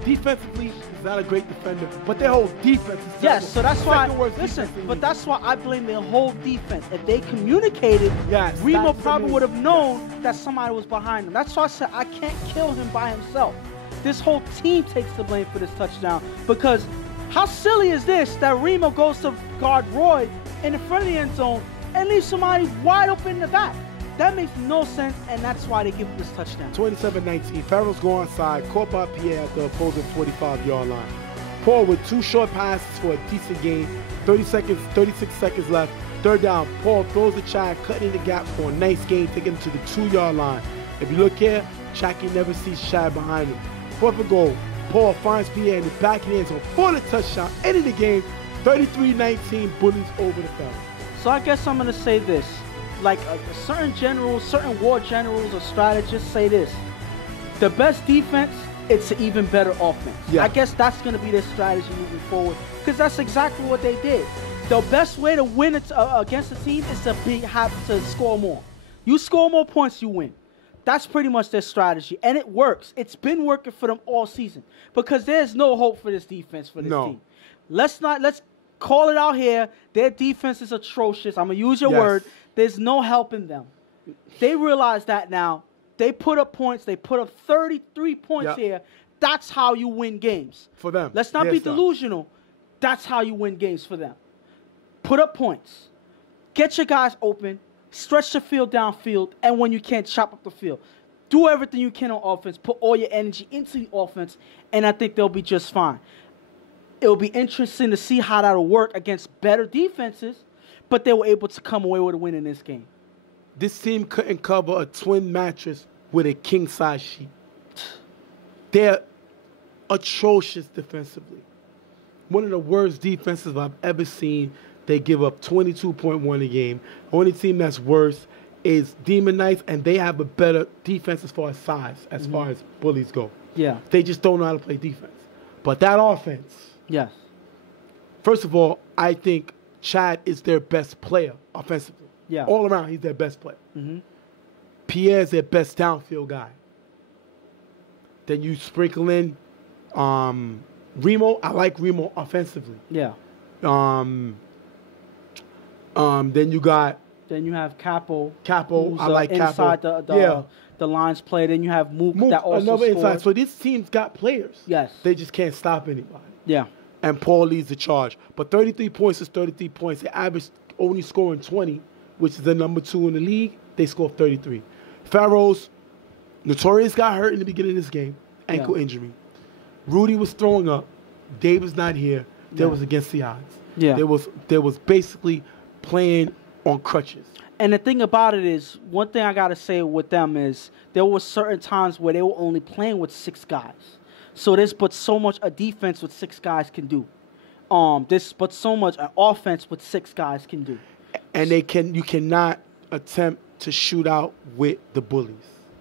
Defensively, he's not a great defender, but their whole defense is terrible. Yes, so that's why, listen, but that's why I blame their whole defense. If they communicated, yes, Remo probably would have known that somebody was behind him. That's why I said I can't kill him by himself. This whole team takes the blame for this touchdown, because how silly is this that Remo goes to guard Roy in the front of the end zone and leaves somebody wide open in the back? That makes no sense, and that's why they give this touchdown. 27-19. Farrell's go onside, caught by Pierre at the opposing 45-yard line. Paul with 2 short passes for a decent game. 36 seconds left. Third down. Paul throws the Chad, cutting the gap for a nice game, taking him to the 2-yard line. If you look here, Chacky never sees Chad behind him. 4th and goal. Paul finds Pierre in the back of the end zone for the touchdown. Ending the game, 33-19, Bullies over the Farrell. So I guess I'm going to say this. Like certain generals, certain war generals or strategists say this: the best defense, it's an even better offense. Yeah. I guess that's going to be their strategy moving forward, because that's exactly what they did. The best way to win against a team is to have to score more. You score more points, you win. That's pretty much their strategy, and it works. It's been working for them all season, because there's no hope for this defense for this team. Let's call it out here. Their defense is atrocious. I'm gonna use your word. There's no helping them. They realize that now. They put up points. They put up 33 points here. That's how you win games. For them. Let's not be delusional. That's how you win games for them. Put up points. Get your guys open. stretch the field downfield, and when you can't, chop up the field. Do everything you can on offense. Put all your energy into the offense, and I think they'll be just fine. It'll be interesting to see how that'll work against better defenses, but they were able to come away with a win in this game. This team couldn't cover a twin mattress with a king-size sheet. They're atrocious defensively. One of the worst defenses I've ever seen. They give up 22.1 a game. Only team that's worse is Demon Knights, and they have a better defense as far as size, as far as bullies go. Yeah. They just don't know how to play defense. But that offense, Yes. first of all, I think Chad is their best player offensively. Yeah. All around, he's their best player. Pierre's their best downfield guy. Then you sprinkle in Remo. I like Remo offensively. Yeah. Then you got Then you have Capo. Capo. I like inside Capo. the lines play. Then you have Mook Mook, that also another scores. inside. So this team's got players. Yes. They just can't stop anybody. Yeah. And Paul leads the charge. But 33 points is 33 points. They average only scoring 20, which is the number 2 in the league. They score 33. Pharaohs, Notorious got hurt in the beginning of this game. Ankle injury. Rudy was throwing up. Dave was not here. That was against the odds. Yeah. There was basically playing on crutches. And the thing about it is, one thing I got to say with them is there were certain times where they were only playing with 6 guys. So there's but so much a defense with 6 guys can do. There's but so much an offense with 6 guys can do. And you cannot attempt to shoot out with the bullies.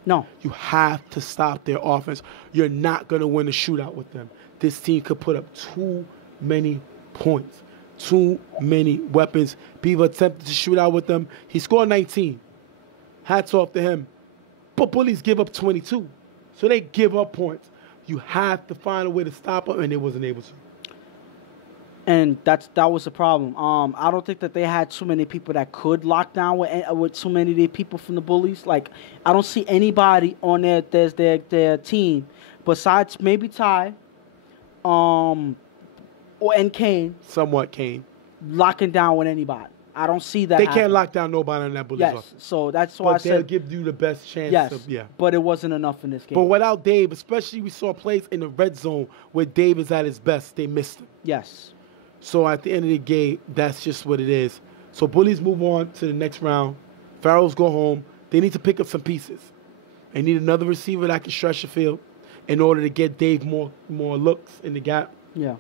No. You have to stop their offense. You're not going to win a shootout with them. This team could put up too many points, too many weapons. Beaver attempted to shoot out with them. He scored 19. Hats off to him. But bullies give up 22. So they give up points. You have to find a way to stop them, and they wasn't able to. And that was the problem. I don't think that they had too many people that could lock down with too many of the people from the bullies. Like, I don't see anybody on their team besides maybe Ty, and Kane. Somewhat Kane. Locking down with anybody. I don't see that. They can't lock down nobody on that bullies Yes, offense. so that's why I But they'll said give you the best chance. yes. Yeah. But it wasn't enough in this game. But without Dave, especially we saw plays in the red zone where Dave is at his best, they missed him. Yes. So at the end of the game, that's just what it is. So bullies move on to the next round. Pharaohs go home. They need to pick up some pieces. They need another receiver that can stretch the field in order to get Dave more looks in the gap. Yeah.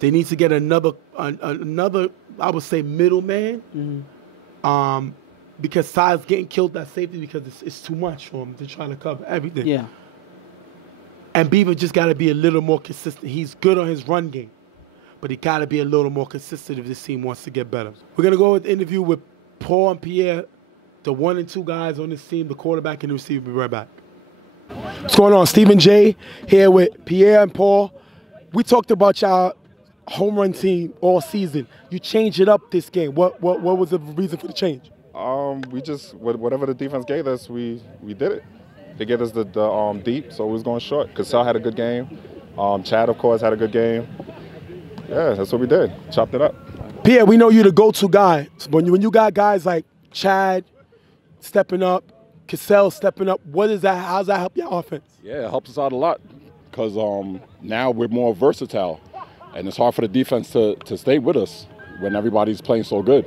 They need to get another, I would say, middleman. Because Ty's getting killed at safety because it's too much for him to try to cover everything. Yeah. And Beaver just got to be a little more consistent. He's good on his run game, but he got to be a little more consistent if this team wants to get better. We're going to go with the interview with Paul and Pierre, the 1 and 2 guys on this team, the quarterback and the receiver. We'll be right back. What's going on? Stephen J. here with Pierre and Paul. We talked about y'all home run team all season. You changed it up this game. What was the reason for the change? We just whatever the defense gave us, we did it. They gave us the deep, so we was going short. Cassell had a good game. Chad, of course, had a good game. Yeah, that's what we did. Chopped it up. Pierre, we know you're the go-to guy. When you got guys like Chad stepping up, Cassell stepping up, how's that help your offense? Yeah, it helps us out a lot because now we're more versatile. And it's hard for the defense to stay with us when everybody's playing so good.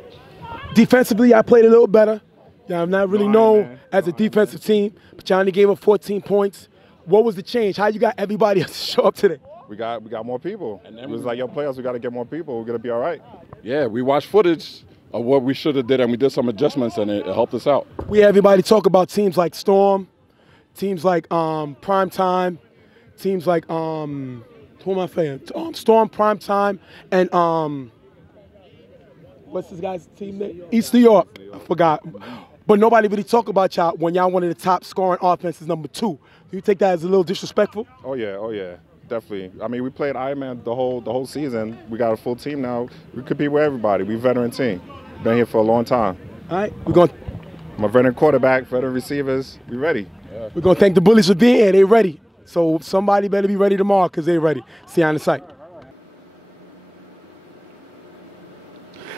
Defensively, I played a little better. Yeah, I'm not really known as a defensive team, but y'all only gave up 14 points. What was the change? How you got everybody else to show up today? We got more people. And it was like, yo, players, we got to get more people. We're going to be all right. Yeah, we watched footage of what we should have did, and we did some adjustments, and it helped us out. We had everybody talk about teams like Storm, teams like Prime Time, teams like who am I saying? Storm, Prime Time, and what's this guy's team name? East New York. I forgot. But nobody really talk about y'all when y'all one of the top scoring offenses, number 2. Do you take that as a little disrespectful? Oh yeah, definitely. I mean, we played Iron Man the whole season. We got a full team now. We compete with everybody. We veteran team. Been here for a long time. All right, we're going. I'm a veteran quarterback, veteran receivers. We ready. Yeah. We're gonna thank the bullies for being here. They ready. So somebody better be ready tomorrow because they ready. See you on the site.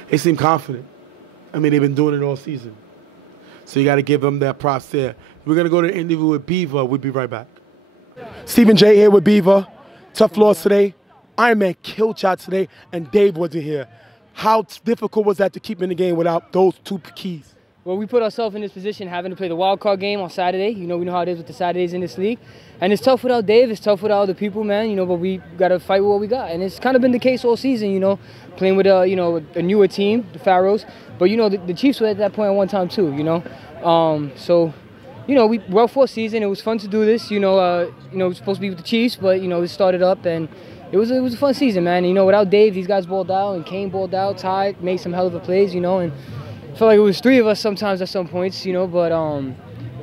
They seem confident. I mean, they've been doing it all season. So you got to give him that props there. We're going to go to the interview with Beaver. We'll be right back. Stephen J here with Beaver. Tough loss today. Iron Man killed y'all today, and Dave wasn't here. How difficult was that to keep in the game without those two keys? Well, we put ourselves in this position having to play the wild card game on Saturday. You know, we know how it is with the Saturdays in this league. And it's tough without Dave, it's tough without other people, man, you know, but we got to fight with what we got. And it's kind of been the case all season, you know, playing with a newer team, the Pharaohs. But, you know, the Chiefs were at that point at one time too, you know. So, you know, we're out for a season. It was fun to do this, you know, it was supposed to be with the Chiefs, but, you know, it started up and it was a fun season, man. And, you know, without Dave, these guys balled out and Kane balled out, Ty made some hell of a plays, you know, and I felt like it was three of us sometimes at some points, you know, but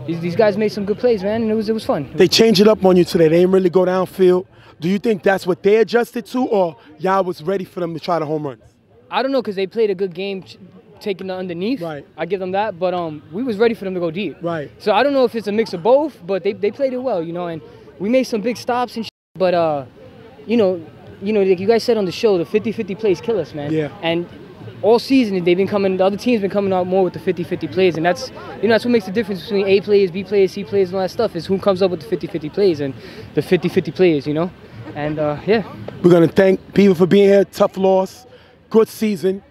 these guys made some good plays, man, and it was fun. They changed it up on you today. They didn't really go downfield. Do you think that's what they adjusted to, or y'all was ready for them to try the home runs? I don't know, because they played a good game taking the underneath. Right. I give them that, but we was ready for them to go deep. Right. So I don't know if it's a mix of both, but they played it well, you know, and we made some big stops and but, you know, like you guys said on the show, the 50-50 plays kill us, man. Yeah. And all season the other team's been coming out more with the 50-50 plays, and that's what makes the difference between A players, B players, C players, and all that stuff is who comes up with the 50-50 plays and the 50-50 players, you know. And yeah. We're gonna thank Beaver for being here. Tough loss, good season.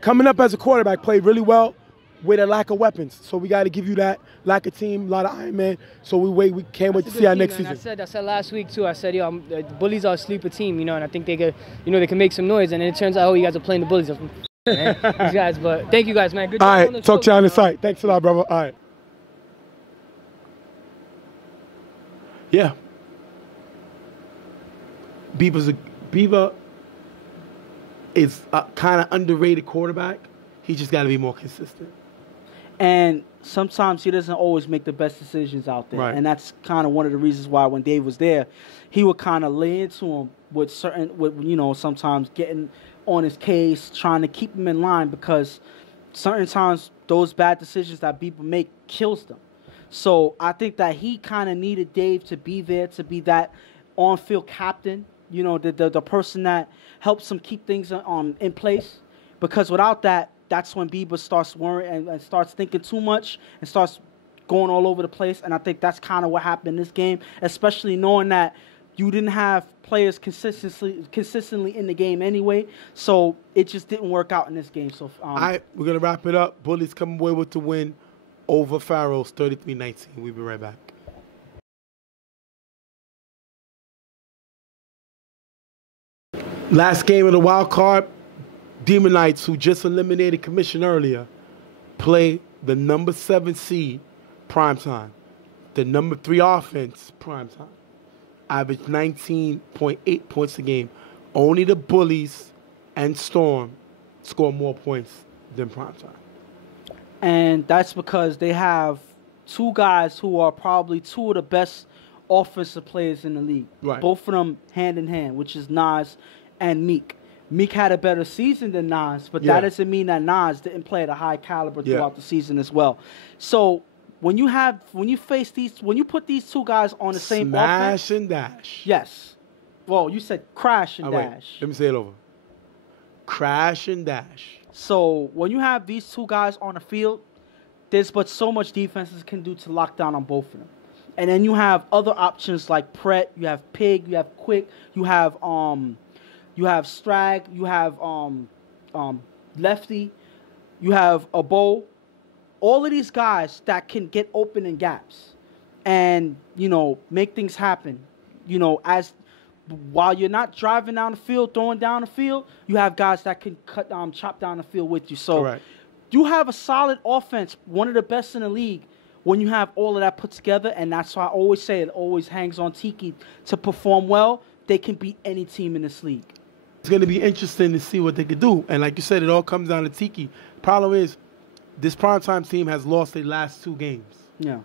Coming up as a quarterback, played really well with a lack of weapons. So we got to give you that. Lack of team, a lot of Iron Man. So we can't wait to see our next season. I said last week too. I said, yo, the Bullies are a sleeper team, you know, and I think they can make some noise. And then it turns out, oh, you guys are playing the Bullies. Man, these guys, but thank you guys, man. Good job. All right, talk to you on the site. Thanks a lot, brother. All right. Yeah. Beaver is a kind of underrated quarterback. He just got to be more consistent. And sometimes he doesn't always make the best decisions out there. Right. And that's kind of one of the reasons why when Dave was there, he would kind of lay into him with sometimes getting on his case, trying to keep him in line, because certain times those bad decisions that people make kills them. So I think that he kind of needed Dave to be there, to be that on-field captain, you know, the person that helps him keep things in place. Because without that, that's when Bieber starts worrying and starts thinking too much and starts going all over the place. And I think that's kind of what happened in this game, especially knowing that you didn't have players consistently in the game anyway. So it just didn't work out in this game. So all right, we're going to wrap it up. Bullies come away with the win over Pharaohs, 33-19. We'll be right back. Last game of the wild card, Demon Knights, who just eliminated Commission earlier, play the number 7 seed, primetime. The number 3 offense, primetime. Average 19.8 points a game. Only the Bullies and Storm score more points than primetime. And that's because they have two guys who are probably two of the best offensive players in the league. Right. Both of them hand in hand, which is Nas and Meek. Meek had a better season than Nas, but that doesn't mean that Nas didn't play at a high caliber throughout the season as well. So when you put these two guys on the same offense, smash and dash. Yes. Well, you said crash and dash. Wait, let me say it over. Crash and dash. So when you have these two guys on the field, there's but so much defenses can do to lock down on both of them. And then you have other options like Pret, you have Pig, you have Quick, you have Strag, you have Lefty, you have Abo. All of these guys that can get open in gaps and, you know, make things happen. You know, while you're not driving down the field, throwing down the field, you have guys that can chop down the field with you. So you have a solid offense, one of the best in the league, when you have all of that put together. And that's why I always say it always hangs on Tiki to perform well. They can beat any team in this league. It's going to be interesting to see what they could do. And like you said, it all comes down to Tiki. Problem is, this primetime team has lost their last 2 games. Yeah.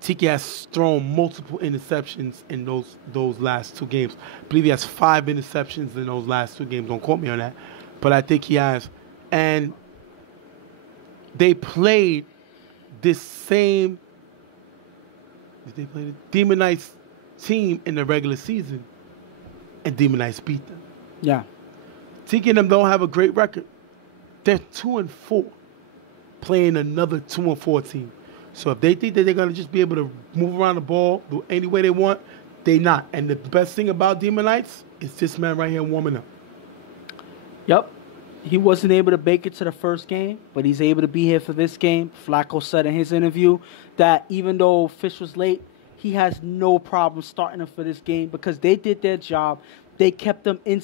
Tiki has thrown multiple interceptions in those last 2 games. I believe he has 5 interceptions in those last 2 games. Don't quote me on that. But I think he has. And they played this same Demon Knights team in the regular season, and Demon Knights beat them. Yeah. Tiki and them don't have a great record. They're 2-4. playing another 2-4 team. So if they think that they're going to just be able to move around the ball do any way they want, they not. And the best thing about Demonites is this man right here warming up. Yep. He wasn't able to make it to the first game, but he's able to be here for this game. Flacco said in his interview that even though Fish was late, he has no problem starting him for this game because they did their job. They kept them in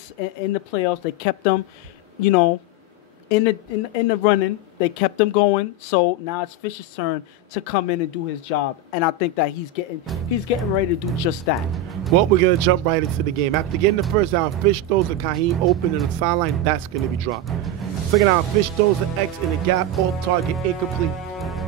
the playoffs. They kept them, you know, in the running. They kept them going. So now it's Fish's turn to come in and do his job. And I think that he's getting ready to do just that. Well, we're going to jump right into the game. After getting the first down, Fish throws a Kaheem open in the sideline. That's going to be dropped. Second down, Fish throws an X in the gap. Off target, incomplete.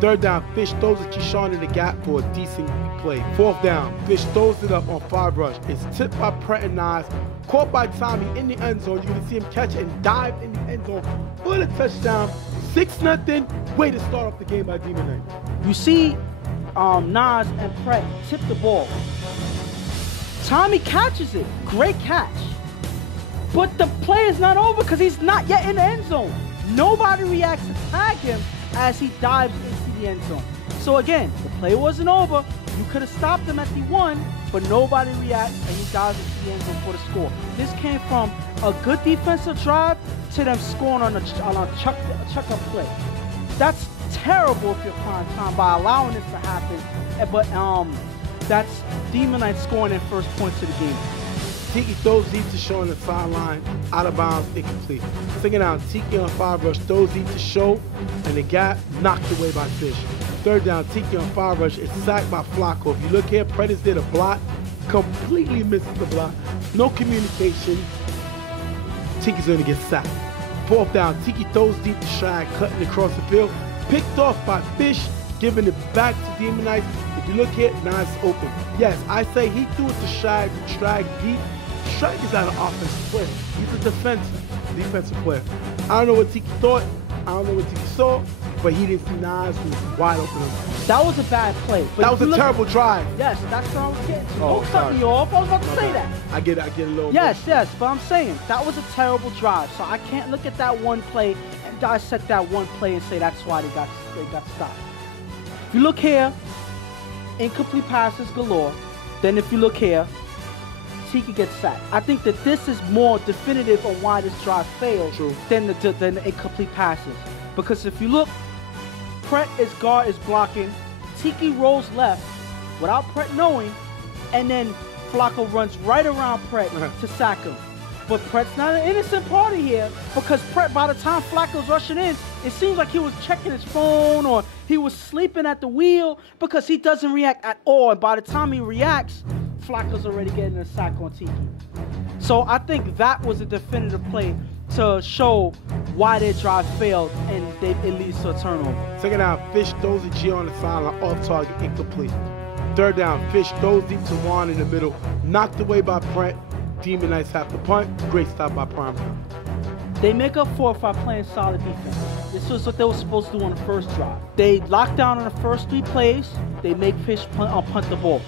Third down, Fish throws a Keyshawn in the gap for a decent play. Fourth down, Fish throws it up on 5 rush. It's tipped by Pratt and Nas. Caught by Tommy in the end zone. You can see him catch it and dive in the end zone for the touchdown. 6-0. Way to start off the game by Demon Knight. You see Nas and Pratt tip the ball. Tommy catches it. Great catch. But the play is not over because he's not yet in the end zone. Nobody reacts to tag him as he dives into the end zone. So again, the play wasn't over. You could have stopped him at the 1, but nobody reacts and he dives into the end zone for the score. This came from a good defensive drive to them scoring on a chuck-up play. That's terrible if you're prime time by allowing this to happen. But that's Demon Knight scoring their first points of the game. Tiki throws deep to Show on the sideline, out of bounds, incomplete. Second down, Tiki on 5 rush, throws deep to Show, and the gap knocked away by Fish. Third down, Tiki on 5 rush, is sacked by Flacco. If you look here, Prentice did a block, completely misses the block. No communication. Tiki's going to get sacked. Fourth down, Tiki throws deep to Shag, cutting across the field. Picked off by Fish, giving it back to Demon Knights. If you look here, Nas open. Yes, I say he threw it to Shag deep. Shag is not an offensive player. He's a defensive player. I don't know what Tiki thought. I don't know what Tiki saw, but he didn't see Nas who was wide open. That was a bad play. That was a terrible drive. Yes, that's what I was getting to. Don't cut me off. I was about to say that. I get a little Yes, but I'm saying that was a terrible drive. So I can't look at that one play and dissect that one play and say that's why they got stopped. If you look here, incomplete passes galore. Then if you look here, Tiki gets sacked. I think that this is more definitive on why this drive failed than the incomplete passes. Because if you look, Pratt is blocking. Tiki rolls left without Pratt knowing, and then Flacco runs right around Pratt to sack him. But Pratt's not an innocent party here because Pratt, by the time Flacco's rushing in, it seems like he was checking his phone or he was sleeping at the wheel because he doesn't react at all. And by the time he reacts, Flacco's already getting a sack on Tiki. So I think that was a definitive play to show why their drive failed and it leads to a turnover. Second down, Fish throws a G on the sideline, off target, incomplete. Third down, Fish throws deep to Juan in the middle, knocked away by Pratt. Demon Knights have the punt. Great stop by Prime. They make up for it by playing solid defense. This was what they were supposed to do on the first drive. They locked down on the first 3 plays. They make Fish punt the ball.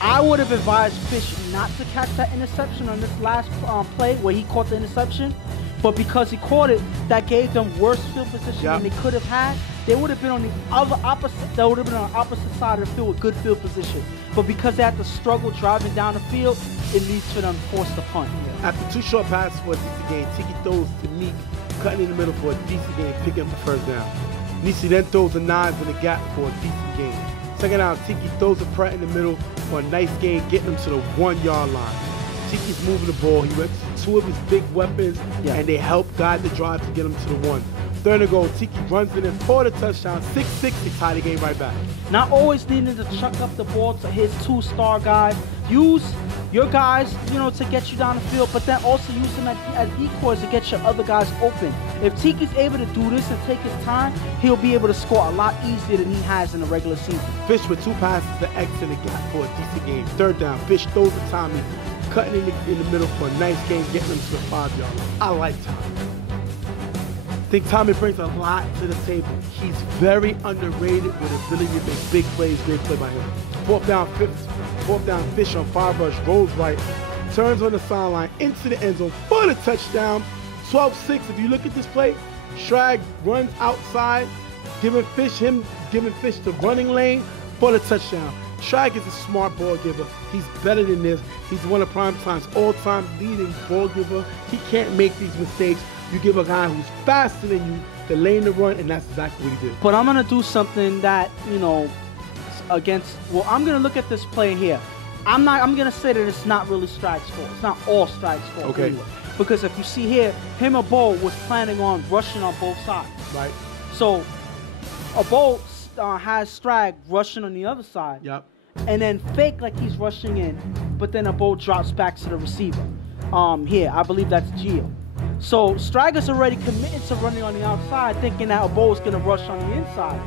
I would have advised Fish not to catch that interception on this last play where he caught the interception. But because he caught it, that gave them worse field position than they could have had. They would have been on the opposite. They would have been on the opposite side of the field with good field position. But because they had to struggle driving down the field, it leads to them forced to punt. After 2 short passes for a decent gain, Tiki throws to Meek, cutting in the middle for a decent gain, picking up the first down. Nisi then throws a 9 in the gap for a decent gain. Second down, Tiki throws a Pratt in the middle for a nice gain, getting him to the 1-yard line. Tiki's moving the ball. He went to 2 of his big weapons, and they help guide the drive to get him to the 1. Third and goal, Tiki runs it in for the touchdown. 6-6, they tie the game right back. Not always needing to chuck up the ball to his 2-star guys. Use your guys, to get you down the field, but then also use them as decoys to get your other guys open. If Tiki's able to do this and take his time, he'll be able to score a lot easier than he has in the regular season. Fish with 2 passes to X in the gap for a decent game. Third down, Fish throws to Tommy, cutting in the middle for a nice game, getting him to the 5-yard line. I like Tommy. I think Tommy brings a lot to the table. He's very underrated with ability to make big plays. Great play by him. Fourth down, Fish on 5 rush, rolls right, turns on the sideline into the end zone for the touchdown. 12-6. If you look at this play, Shrag runs outside, giving Fish the running lane for the touchdown. Strag is a smart ball giver. He's better than this. He's one of Primetime's all-time leading ball giver. He can't make these mistakes. You give a guy who's faster than you the lane to run, and that's exactly what he did. But I'm going to do something that, you know, I'm going to look at this play here. I'm going to say that it's not really Strag's fault. It's not all Strag's fault. Okay. Anyway. Because if you see here, him or Bo was planning on rushing on both sides. Right. So, a Bo has Strag rushing on the other side. Yep. And then fake like he's rushing in, but then a ball drops back to the receiver. Here, I believe that's Gio. So Strager's already committed to running on the outside, thinking that a ball is going to rush on the inside.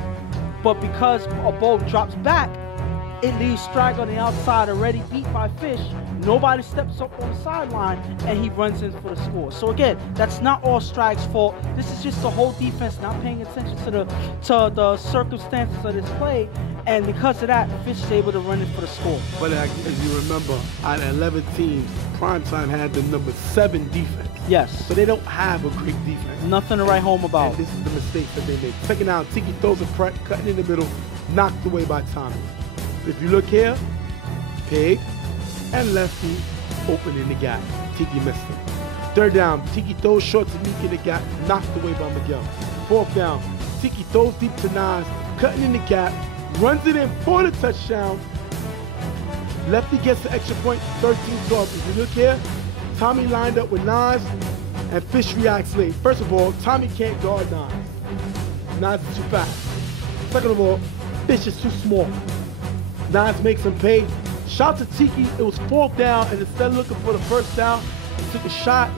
But because a ball drops back, it leaves Strager on the outside already beat by Fish. Nobody steps up on the sideline, and he runs in for the score. So again, that's not all Strag's fault. This is just the whole defense not paying attention to the circumstances of this play, and because of that, Fish is able to run in for the score. But as you remember, out of 11 teams, Primetime had the number 7 defense. Yes. So they don't have a great defense. Nothing to write home about. And this is the mistake that they make. Second down, Tiki throws a press, cutting in the middle, knocked away by Tommy. If you look here, Pig and Lefty open in the gap. Tiki missed him. Third down, Tiki throws short to Meek in the gap, knocked away by Miguel. Fourth down, Tiki throws deep to Nas, cutting in the gap, runs it in for the touchdown. Lefty gets the extra point, 13-12. If you look here, Tommy lined up with Nas, and Fish reacts late. First of all, Tommy can't guard Nas. Nas is too fast. Second of all, Fish is too small. Nas makes him pay. Shout to Tiki, it was 4th down, and instead of looking for the first down, he took a shot.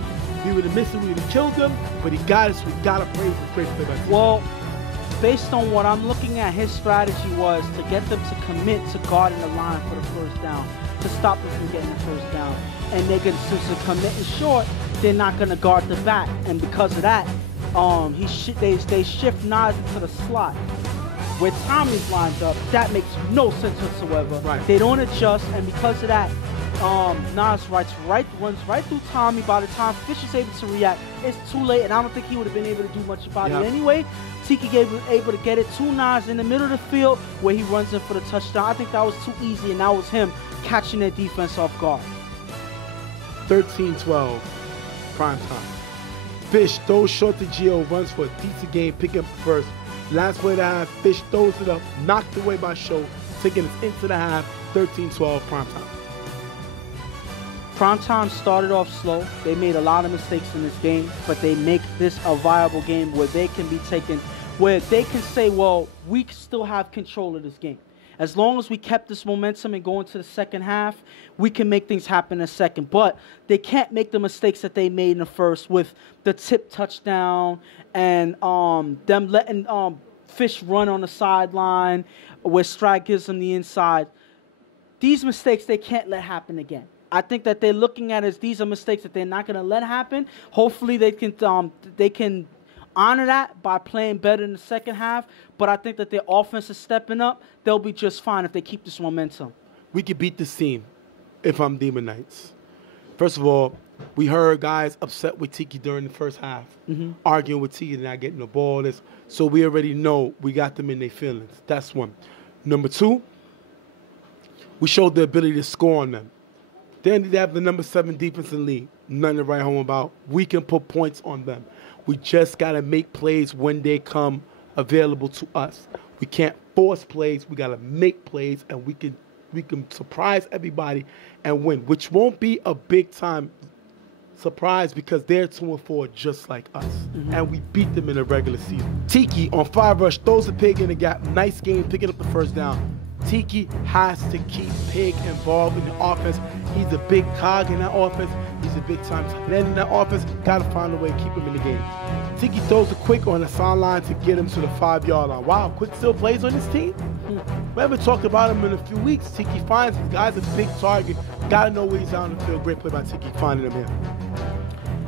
We would have missed it, we would have killed him, but he got us. We got to praise the great play by Tiki. Well, based on what I'm looking at, his strategy was to get them to commit to guarding the line for the first down, to stop them from getting the first down. And they're going to commit short, they're not going to guard the back. And because of that, they shift Nas into the slot where Tommy's lined up. That makes no sense whatsoever. Right. They don't adjust, and because of that, Nas runs right through Tommy. By the time Fish is able to react, it's too late, and I don't think he would have been able to do much about it anyway. Tiki was able to get it to Nas in the middle of the field where he runs in for the touchdown. I think that was too easy, and that was him catching their defense off guard. 13-12, prime time. Fish throws short to Gio, runs for a decent game, picking up the first. Last play of the half, Fish throws it up, knocked away by Show, taking us into the half, 13-12, prime time. Primetime started off slow. They made a lot of mistakes in this game, but they make this a viable game where they can be taken, where they can say, well, we still have control of this game. As long as we kept this momentum and go into the second half, we can make things happen in a second. But they can't make the mistakes that they made in the first with the tip touchdown and them letting Fish run on the sideline where Strike gives them the inside. These mistakes they can't let happen again. I think that they're looking at as these are mistakes that they're not going to let happen. Hopefully they can honor that by playing better in the second half. But I think that their offense is stepping up. They'll be just fine if they keep this momentum. We could beat this team if I'm Demon Knights. First of all, we heard guys upset with Tiki during the first half, arguing with Tiki and not getting the ball. So we already know we got them in their feelings. That's one. Number two, we showed the ability to score on them. They have the number 7 defense in the league. Nothing to write home about. We can put points on them. We just got to make plays when they come available to us. We can't force plays. We got to make plays, and we can surprise everybody and win, which won't be a big-time surprise because they're 2-4 just like us. And we beat them in the regular season. Tiki on 5 rush throws a Pig in the gap. Nice game, picking up the first down. Tiki has to keep Pig involved in the offense. He's a big cog in that offense. He's a big-time tight end in that offense. Got to find a way to keep him in the game. Tiki throws a quick on the sideline to get him to the 5-yard line. Wow, Quick still plays on this team? We haven't talked about him in a few weeks. Tiki finds him. The guy's a big target. Got to know where he's on the field. Great play by Tiki, finding him here.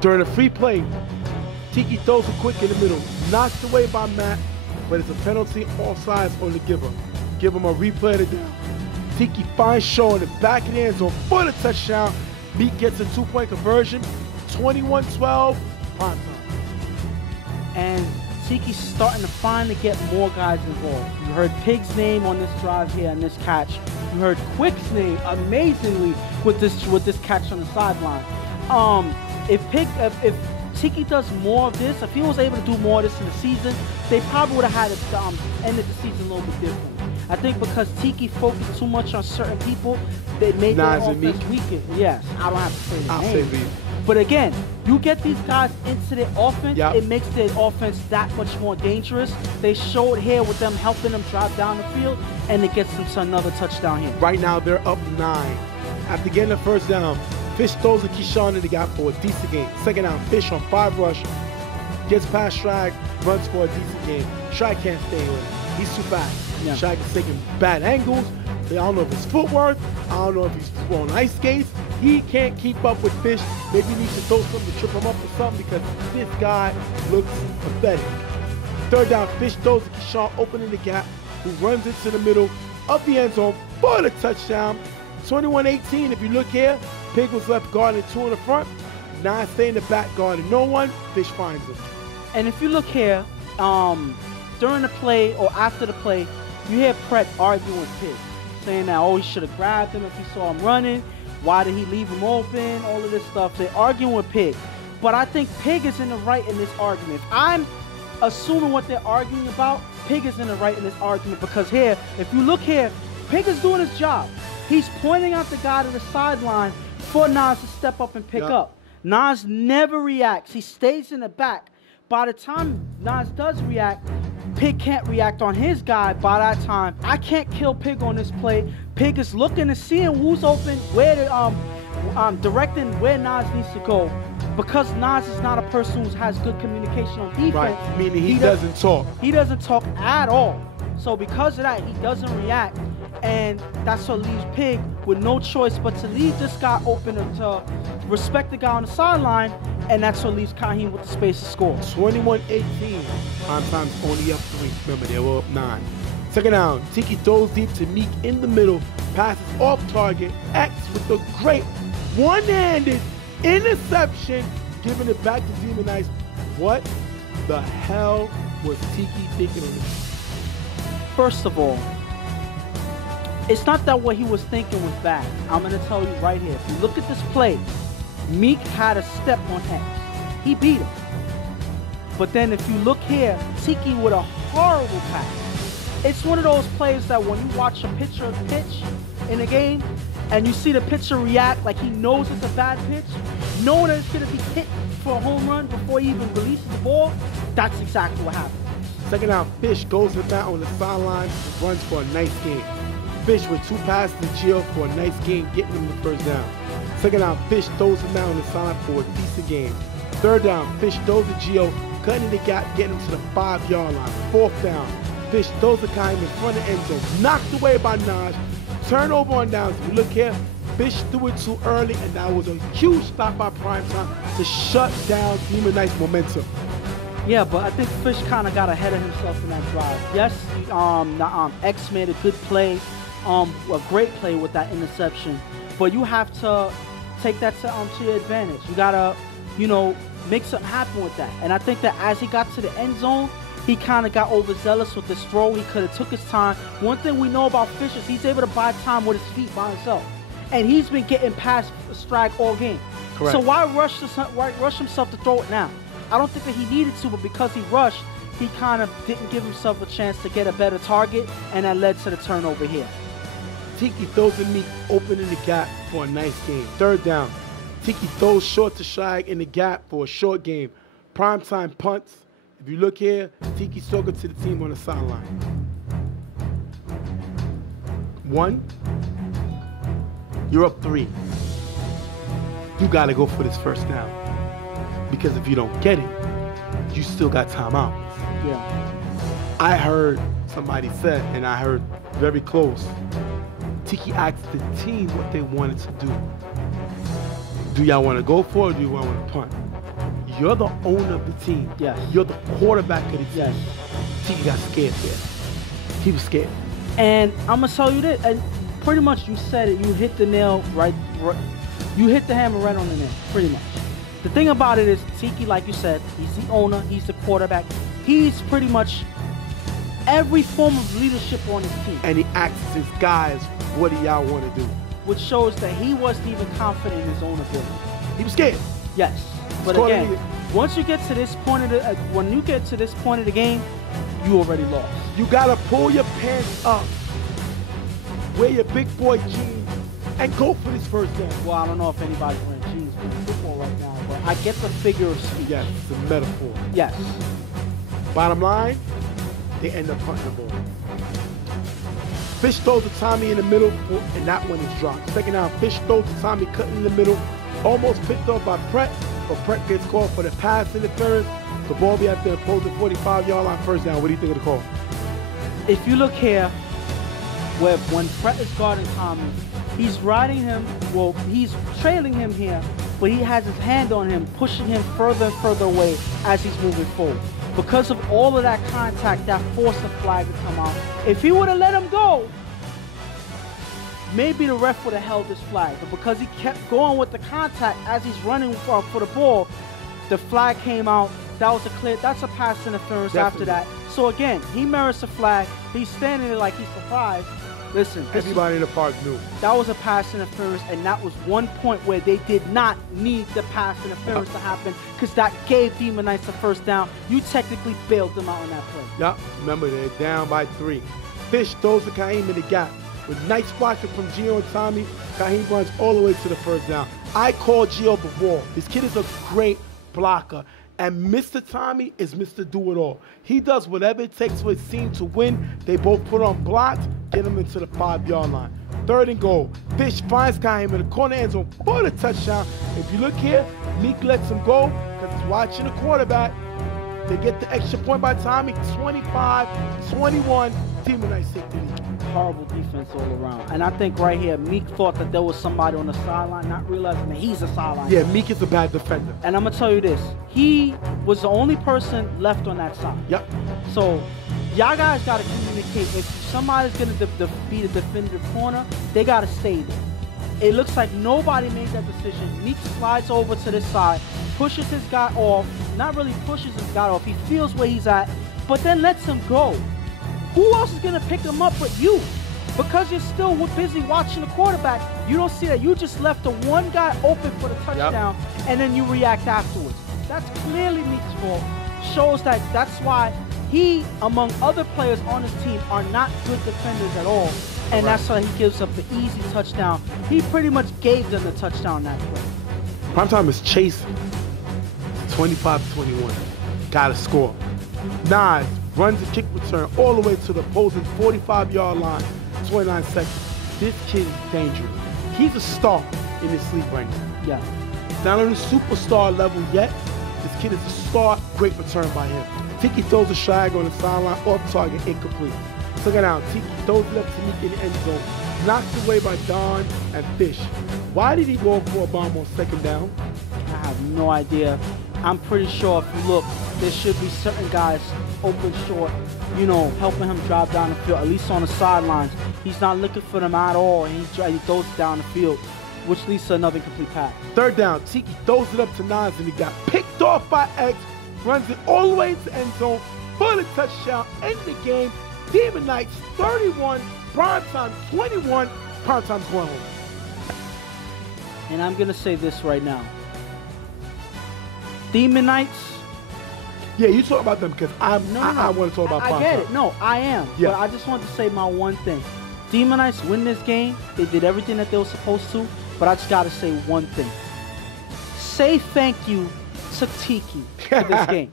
During a free play, Tiki throws a quick in the middle. Knocked away by Matt, but it's a penalty offsides on the giver. Give him a replay of the down. Tiki finds Shaw in the back of the end zone for the touchdown. Meek gets a 2-point conversion. 21-12, prime time. And Tiki's starting to finally get more guys involved. You heard Pig's name on this drive here and this catch. You heard Quick's name amazingly with this catch on the sideline. If Tiki does more of this, if he was able to do more of this in the season, they probably would have had it ended the season a little bit differently. I think because Tiki focused too much on certain people, they made their offense weaker. Yes, I don't have to say the name. But again, you get these guys into their offense, it makes their offense that much more dangerous. They showed here with them helping them drive down the field, and it gets them to another touchdown here. Right now, they're up 9. After getting the first down, Fish throws a Keyshawn in the gap for a decent game. Second down, Fish on 5 rush, gets past Shrag, runs for a decent game. Shrag can't stay with him. He's too fast. Shrag is taking bad angles. I don't know if it's footwork. I don't know if he's throwing ice skates. He can't keep up with Fish. Maybe he needs to throw something to trip him up or something because this guy looks pathetic. Third down, Fish throws to Keyshawn, opening the gap, who runs into the middle of the end zone for the touchdown. 21-18, if you look here, Pig was left guarding 2 in the front. 9 stay in the back guarding no one. Fish finds him. And if you look here, during the play or after the play, you hear Pret arguing with Pig, saying that, oh, he should have grabbed him if he saw him running. Why did he leave him open? All of this stuff. They're arguing with Pig. But I think Pig is in the right in this argument. If I'm assuming what they're arguing about, Pig is in the right in this argument because here, if you look here, Pig is doing his job. He's pointing out the guy to the sideline for Nas to step up and pick up. Nas never reacts. He stays in the back. By the time Nas does react, Pig can't react on his guy. By that time, I can't kill Pig on this play. Pig is looking and seeing who's open, where to, directing where Nas needs to go. Because Nas is not a person who has good communication on defense. Right, meaning he doesn't talk. He doesn't talk at all. So because of that, he doesn't react. And that's what leaves Pig with no choice but to leave this guy open and to respect the guy on the sideline, and that's what leaves Kaheem with the space to score. 21-18. Prime time's only up 3. Remember, they were up 9. Second down, Tiki throws deep to Meek in the middle, passes off target, X with a great one-handed interception, giving it back to Demon Ice. What the hell was Tiki thinking of this? First of all, it's not that what he was thinking was bad. I'm going to tell you right here. If you look at this play, Meek had a step on X. He beat him. But then if you look here, Tiki with a horrible pass. It's one of those plays that when you watch a pitcher pitch in a game and you see the pitcher react like he knows it's a bad pitch, knowing that it's going to be hit for a home run before he even releases the ball, that's exactly what happened. Second down, Fish goes to bat on the sideline and runs for a nice game. Fish with 2 passes to Gio for a nice game, getting him the first down. Second down, Fish throws him down on the side for a decent game. Third down, Fish throws to Gio, cutting the gap, getting him to the 5-yard line. Fourth down, Fish throws the guy in front of the end zone, knocked away by Naj. Turnover on downs. If you look here, Fish threw it too early, and that was a huge stop by Primetime to shut down Demon Knight's momentum. Yeah, but I think Fish kind of got ahead of himself in that drive. Yes, X made a good play, a great play with that interception, but you have to take that to your advantage. You gotta, make something happen with that. And I think that as he got to the end zone, he kind of got overzealous with his throw. He could have took his time. One thing we know about Fish is he's able to buy time with his feet by himself, and he's been getting past strike all game. Correct. So why rush himself to throw it now? I don't think that he needed to, but because he rushed, he kind of didn't give himself a chance to get a better target, and that led to the turnover here. Tiki throws to Meek, opening the gap for a nice game. Third down, Tiki throws short to Shag in the gap for a short game. Primetime punts. If you look here, Tiki's talking to the team on the sideline. 1, you're up 3. You gotta go for this first down. Because if you don't get it, you still got timeouts. Yeah. I heard somebody said, and I heard very close, Tiki asked the team what they wanted to do. Do y'all want to go for it, or do you want to punt? You're the owner of the team. Yes. You're the quarterback of the team. Yes. Tiki got scared there. He was scared. And I'm going to tell you this, and pretty much you said it, you hit the nail right, you hit the hammer right on the nail, pretty much. The thing about it is, Tiki, like you said, he's the owner, he's the quarterback. he's pretty much every form of leadership on his team. And he asks his guys, what do y'all want to do? Which shows that he wasn't even confident in his own ability. He was scared. Yes. But again, once you get to this point of the, when you get to this point of the game, you already lost. You gotta pull your pants up, wear your big boy jeans, and go for this first down. Well, I don't know if anybody's wearing jeans playing football right now, but I get the figure of speech. Yes, it's a metaphor. Yes. Bottom line, they end up punting the ball. Fish throws to Tommy in the middle, and that one is dropped. Second down, Fish throws to Tommy cutting in the middle, almost picked off by Pratt, but Pratt gets called for the pass interference. The ball be at the opposing 45-yard line, first down. What do you think of the call? If you look here, where when Pratt is guarding Tommy, he's riding him, well, he's trailing him here, but he has his hand on him, pushing him further and further away as he's moving forward. Because of all of that contact, that forced the flag to come out. If he would have let him go, maybe the ref would have held this flag. But because he kept going with the contact as he's running for the ball, the flag came out. That was that's a pass interference. Definitely. After that. So again, he merits a flag. He's standing there like he's surprised. Listen, everybody in the park knew. That was a pass interference, and that was one point where they did not need the pass interference to happen, because that gave Demon Knights the first down. You technically bailed them out on that play. Yep, remember they're down by 3. Fish throws to Kaheem in the gap. With nice blocking from Gio and Tommy, Kaheem runs all the way to the first down. I call Gio the wall. This kid is a great blocker. And Mr. Tommy is Mr. Do-It-All. He does whatever it takes for his team to win. They both put on blocks, get him into the 5-yard line. Third and goal. Fish finds Kaheem in the corner end zone for the touchdown. If you look here, Meek lets him go because he's watching the quarterback. They get the extra point by Tommy, 25-21. Demon Knights take the lead. Horrible defense all around. And I think right here, Meek thought that there was somebody on the sideline, not realizing that he's a sideline. Yeah, Meek is a bad defender. And I'm going to tell you this. He was the only person left on that side. Yep. So, y'all guys got to communicate. If somebody's going to be the definitive corner, they got to stay there. It looks like nobody made that decision. Meek slides over to this side, pushes his guy off. Not really pushes his guy off. He feels where he's at, but then lets him go. Who else is going to pick him up but you? Because you're still busy watching the quarterback, you don't see that. You just left the one guy open for the touchdown, and then you react afterwards. That's clearly Meek's fault. Shows that that's why he, among other players on his team, are not good defenders at all. And that's why he gives up the easy touchdown. He pretty much gave them the touchdown that play. Primetime is chasing. 25-21. Gotta score. Nas runs a kick return all the way to the opposing 45-yard line. 29 seconds. This kid is dangerous. He's a star in this league right now. Yeah. He's not on the superstar level yet. This kid is a star. Great return by him. Tiki throws a shag on the sideline, off target, incomplete. Took it out. Tiki throws it up to Meek in the end zone. Knocked away by Don and Fish. Why did he go for a bomb on second down? I have no idea. I'm pretty sure if you look, there should be certain guys open short, you know, helping him drive down the field, at least on the sidelines. He's not looking for them at all, and he throws it down the field, which leads to another incomplete pass. Third down, Tiki throws it up to Nas, and he got picked off by X, runs it all the way to the end zone for the touchdown. End the game. Demon Knights 31, Primetime 21. Primetime's going home. And I'm going to say this right now. Demon Knights. Yeah, you talk about them because I want to talk about Primetime. I get it. No, I am. Yeah. But I just want to say my one thing. Demon Knights win this game. They did everything that they were supposed to. But I just got to say one thing. Say thank you to Tiki for this game.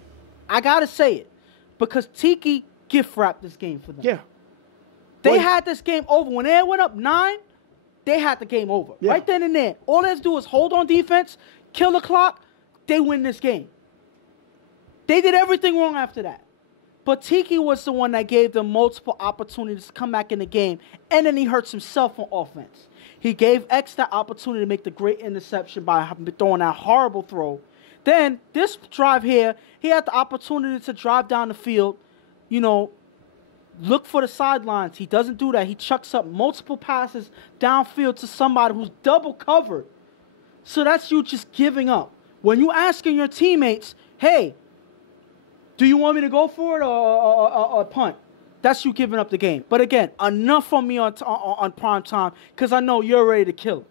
I got to say it. Because Tiki gift wrapped this game for them. Yeah. They had this game over. When they went up 9, they had the game over. Yeah. Right then and there. All they had to do was hold on defense, kill the clock, they win this game. They did everything wrong after that. But Tiki was the one that gave them multiple opportunities to come back in the game, and then he hurts himself on offense. He gave X that opportunity to make the great interception by throwing that horrible throw. Then, this drive here, he had the opportunity to drive down the field, you know, look for the sidelines. He doesn't do that. He chucks up multiple passes downfield to somebody who's double covered. So that's you just giving up. When you asking your teammates, hey, Do you want me to go for it or punt? That's you giving up the game. But again, enough for me on prime time because I know you're ready to kill him.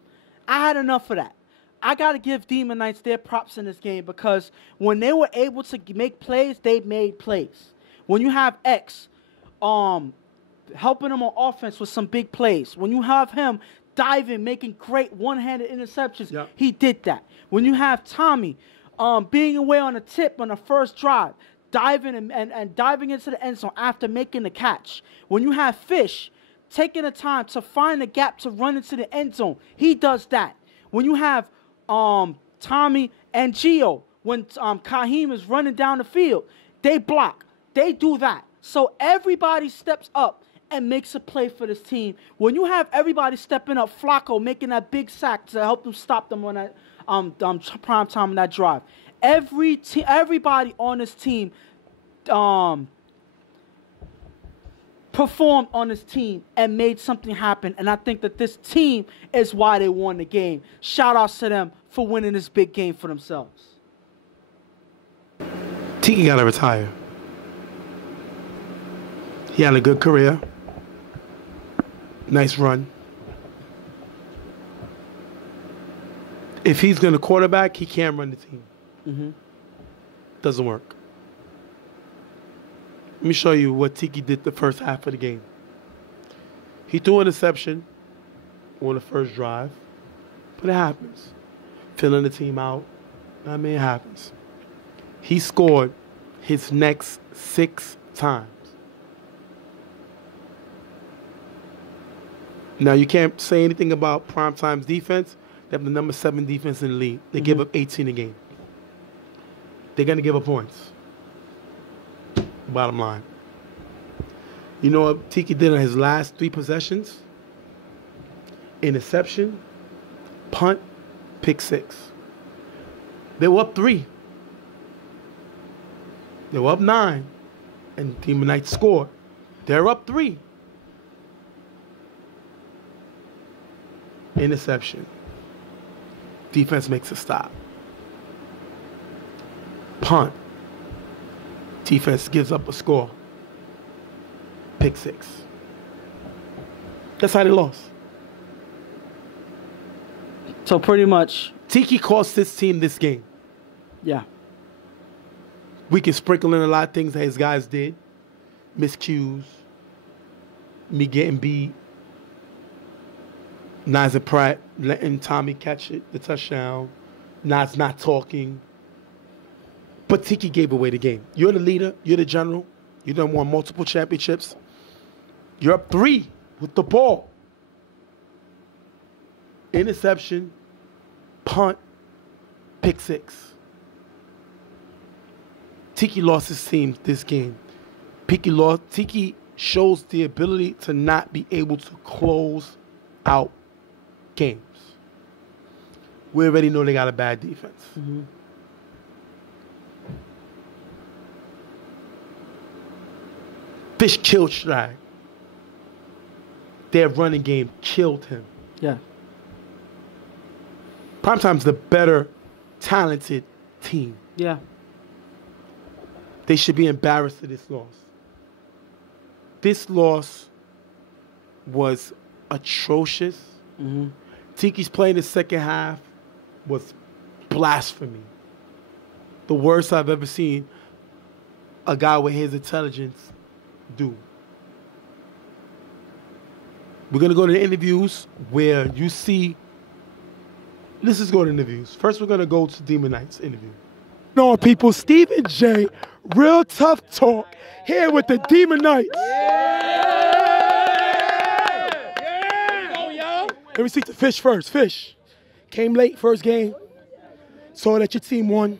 I had enough of that. I got to give Demon Knights their props in this game because when they were able to make plays, they made plays. When you have X helping them on offense with some big plays, when you have him diving, making great one-handed interceptions, he did that. When you have Tommy being away on a tip on the first drive, diving and diving into the end zone after making the catch. When you have Fish taking the time to find the gap to run into the end zone, he does that. When you have Tommy and Gio, when Kaheem is running down the field, they block. They do that. So everybody steps up and makes a play for this team. When you have everybody stepping up, Flacco making that big sack to help them stop them on that prime time on that drive. Everybody on this team performed on this team and made something happen. And I think that this team is why they won the game. Shout outs to them for winning this big game for themselves. Tiki got to retire. He had a good career. Nice run. If he's going to quarterback, he can't run the team. Mm-hmm. Doesn't work. Let me show you what Tiki did the first half of the game. He threw an interception on the first drive, but it happens. Filling the team out, I mean, it happens. He scored his next 6 times. Now, you can't say anything about Primetime's defense. They have the number 7 defense in the league. They give up 18 a game. They're going to give up points. Bottom line. You know what Tiki did on his last 3 possessions? Interception, punt, pick 6. They were up 3. They were up 9. And Demon Knights scored. They're up 3. Interception. Defense makes a stop. Punt. Defense gives up a score. Pick 6. That's how they lost. So pretty much, Tiki cost this team this game. Yeah. We can sprinkle in a lot of things that his guys did. Miscues. Me getting beat. Nas and Pratt letting Tommy catch it, the touchdown. Nas not talking. But Tiki gave away the game. You're the leader. You're the general. You done won multiple championships. You're up 3 with the ball. Interception, punt, pick 6. Tiki lost his team this game. Tiki shows the ability to not be able to close out games. We already know they got a bad defense. Mm-hmm. Fish killed Strag. Their running game killed him. Yeah. Primetime's the better, talented team. Yeah. They should be embarrassed of this loss. This loss was atrocious. Mm-hmm. Tiki's play in the second half was blasphemy. The worst I've ever seen a guy with his intelligence do. We're going to go to the interviews where you see. Let's just go to interviews. First, we're going to go to Demon Knights interview. No, people, Stephen J, real tough talk here with the Demon Knights. Let me speak to Fish first. Fish, came late first game, saw that your team won.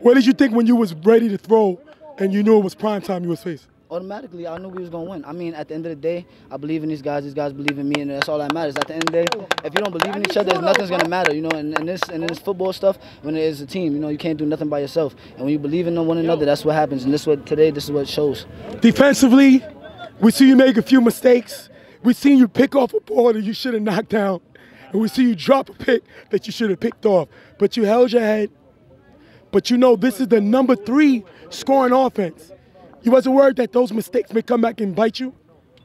What did you think when you was ready to throw and you knew it was prime time you was facing? Automatically, I knew we was going to win. I mean, at the end of the day, I believe in these guys believe in me, and that's all that matters. At the end of the day, if you don't believe in each other, nothing's going to matter, you know, and this football stuff, when it is a team, you know, you can't do nothing by yourself. And when you believe in one another, that's what happens, and this is what shows. Defensively, we see you make a few mistakes. We seen you pick off a ball that you should have knocked down. And we see you drop a pick that you should have picked off. But you held your head. but you know this is the number 3 scoring offense. You wasn't worried that those mistakes may come back and bite you?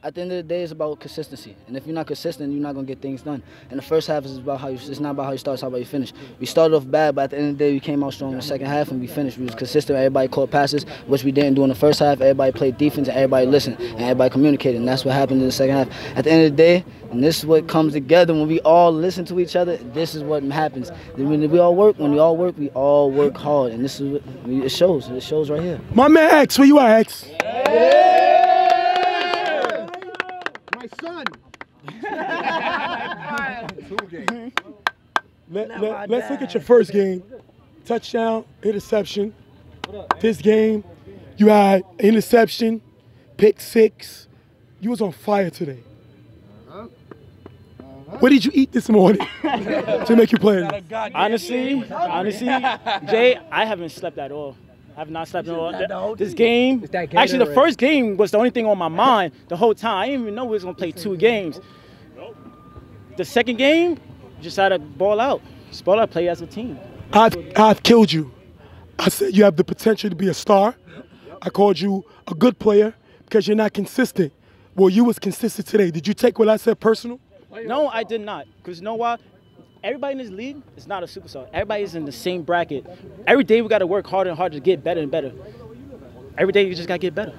At the end of the day, it's about consistency. And if you're not consistent, you're not going to get things done. And the first half is about it's not about how you start, it's how about you finish. We started off bad, but at the end of the day, we came out strong in the second half and we finished. We was consistent. Everybody caught passes, which we didn't do in the first half. Everybody played defense and everybody listened and everybody communicated. And that's what happened in the second half. At the end of the day, and this is what comes together when we all listen to each other. This is what happens. When we all work, we all work hard. And this is what it shows. It shows right here. My man X, where you at, X? My son. Let's look at your first game. Touchdown, interception. This game, you had interception, pick 6. You was on fire today. What did you eat this morning to make you play? Honestly, Jay, I haven't slept at all. I have not slept at all. This game, actually the first game was the only thing on my mind the whole time. I didn't even know we was going to play 2 games. The second game, just had to ball out. Just ball out, play as a team. I've killed you. I said you have the potential to be a star. I called you a good player because you're not consistent. Well, you was consistent today. Did you take what I said personal? No, I did not. Because you know what? Everybody in this league is not a superstar. Everybody is in the same bracket. Every day we got to work harder and harder to get better and better. Every day you just got to get better.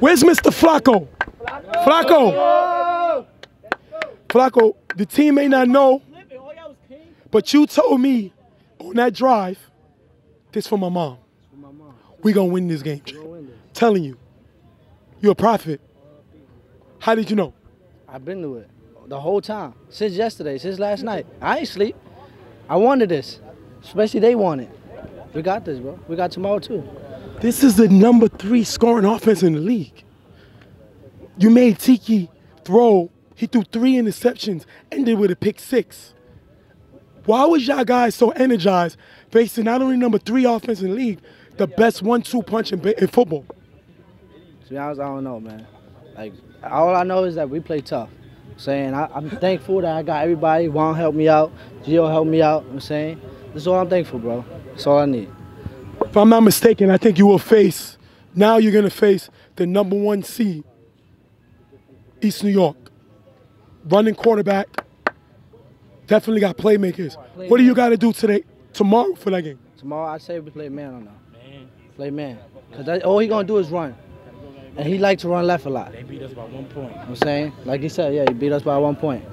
Where's Mr. Flacco? Flacco, the team may not know, but you told me on that drive, this for my mom. We going to win this game. Telling you. You're a prophet. How did you know? I've been through it the whole time. Since yesterday, since last night. I ain't sleep. I wanted this. Especially they want it. We got this, bro. We got tomorrow, too. This is the number 3 scoring offense in the league. You made Tiki throw. He threw 3 interceptions, ended with a pick 6. Why was y'all guys so energized facing not only number 3 offense in the league, the best 1-2 punch in football? To be honest, I don't know, man. Like, all I know is that we play tough. I'm thankful that I got everybody. Juan helped me out. Gio helped me out. I'm saying, this is all I'm thankful, bro. That's all I need. If I'm not mistaken, I think you will face, now you're going to face the number 1 seed, East New York. Running quarterback, definitely got playmakers. What do you got to do tomorrow for that game? Tomorrow, I'd say we play man on them. Play man. Because all he going to do is run. And he likes to run left a lot. They beat us by 1 point. I'm saying, like he said, yeah, he beat us by 1 point.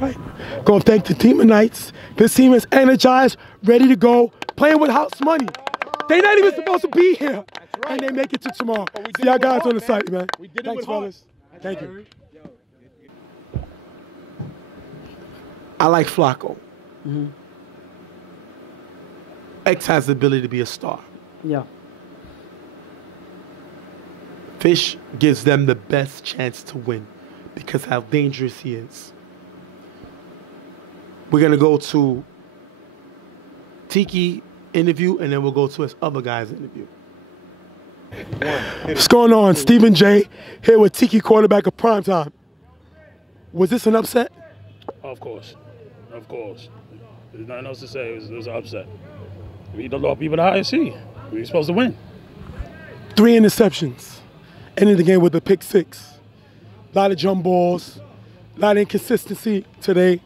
Right. Go thank the team of Knights. This team is energized, ready to go, playing with house money. They're not even supposed to be here. And they make it to tomorrow. See y'all guys on the site, man. Thanks, fellas. Thank you. I like Flacco. X has the ability to be a star. Yeah. Fish gives them the best chance to win because how dangerous he is. We're going to go to Tiki interview, and then we'll go to his other guy's interview. What's going on? Stephen J. here with Tiki, quarterback of primetime. Was this an upset? Of course. Of course. There's nothing else to say. It was an upset. We the law people the highest seed. We were supposed to win. 3 interceptions. Ended the game with a pick 6. A lot of jump balls. A lot of inconsistency today.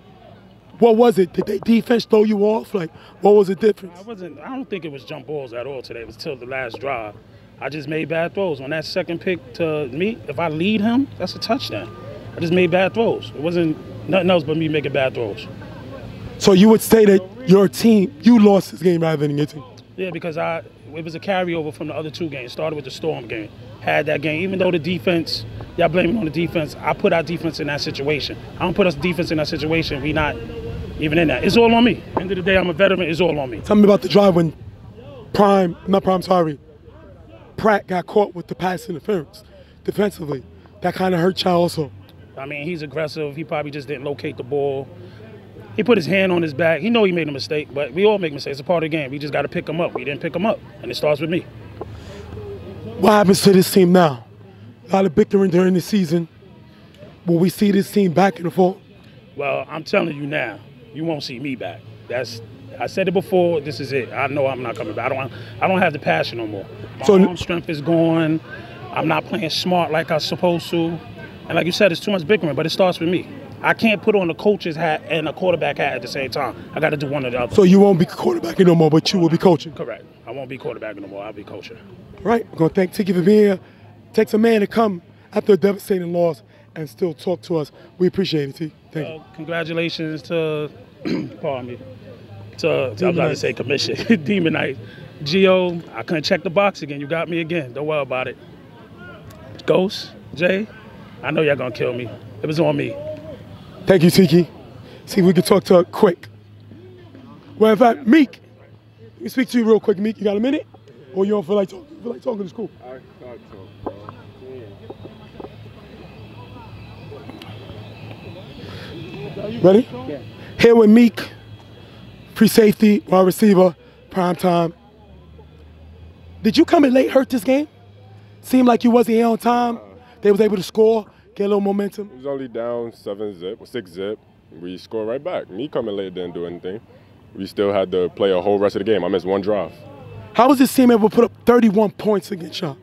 What was it? Did they defense throw you off? Like, what was the difference? I don't think it was jump balls at all today. It was till the last drive. I just made bad throws. On that second pick to me, if I lead him, that's a touchdown. I just made bad throws. It wasn't nothing else but me making bad throws. So you would say that your team, you lost this game rather than your team? Yeah, because it was a carryover from the other 2 games. Started with the Storm game. Had that game. Even though the defense, y'all blame it on the defense, I put our defense in that situation. I don't put us defense in that situation. We not even in that. It's all on me. At the end of the day, I'm a veteran. It's all on me. Tell me about the drive when Pratt got caught with the pass interference defensively. That kind of hurt y'all also. I mean, he's aggressive. He probably just didn't locate the ball. He put his hand on his back. He know he made a mistake, but we all make mistakes. It's a part of the game. We just got to pick him up. We didn't pick him up, and it starts with me. What happens to this team now? A lot of bickering during the season. Will we see this team back in the fall? Well, I'm telling you now, you won't see me back. I said it before. This is it. I know I'm not coming back. I don't have the passion no more. My arm strength is gone. I'm not playing smart like I'm supposed to. And like you said, it's too much bickering, but it starts with me. I can't put on the coach's hat and a quarterback hat at the same time. I got to do one or the other. So you won't be quarterbacking no more, but you will be coaching? Correct. I won't be quarterbacking no more. I'll be coaching. All right. I'm going to thank Tiki for being here. Takes a man to come after a devastating loss and still talk to us. We appreciate it, T. Thank you. Congratulations to, pardon me, I was about to say commission, Demon Knight. Gio, I couldn't check the box again. You got me again. Don't worry about it. Ghost, Jay, I know y'all going to kill me. It was on me. Thank you, Tiki. See if we can talk to her quick. Well, in fact, Meek, let me speak to you real quick, Meek. You got a minute? Or you don't feel like talking? You feel like talking to school? I talk, bro. Ready? Yeah. Here with Meek, free safety, wide receiver, prime time. Did you come in late, hurt this game? Seemed like you wasn't here on time. They was able to score, get a little momentum. It was only down 7-zip or 6-zip. We scored right back. Me coming late didn't do anything. We still had to play a whole rest of the game. I missed one drive. How was this team able to put up 31 points against y'all?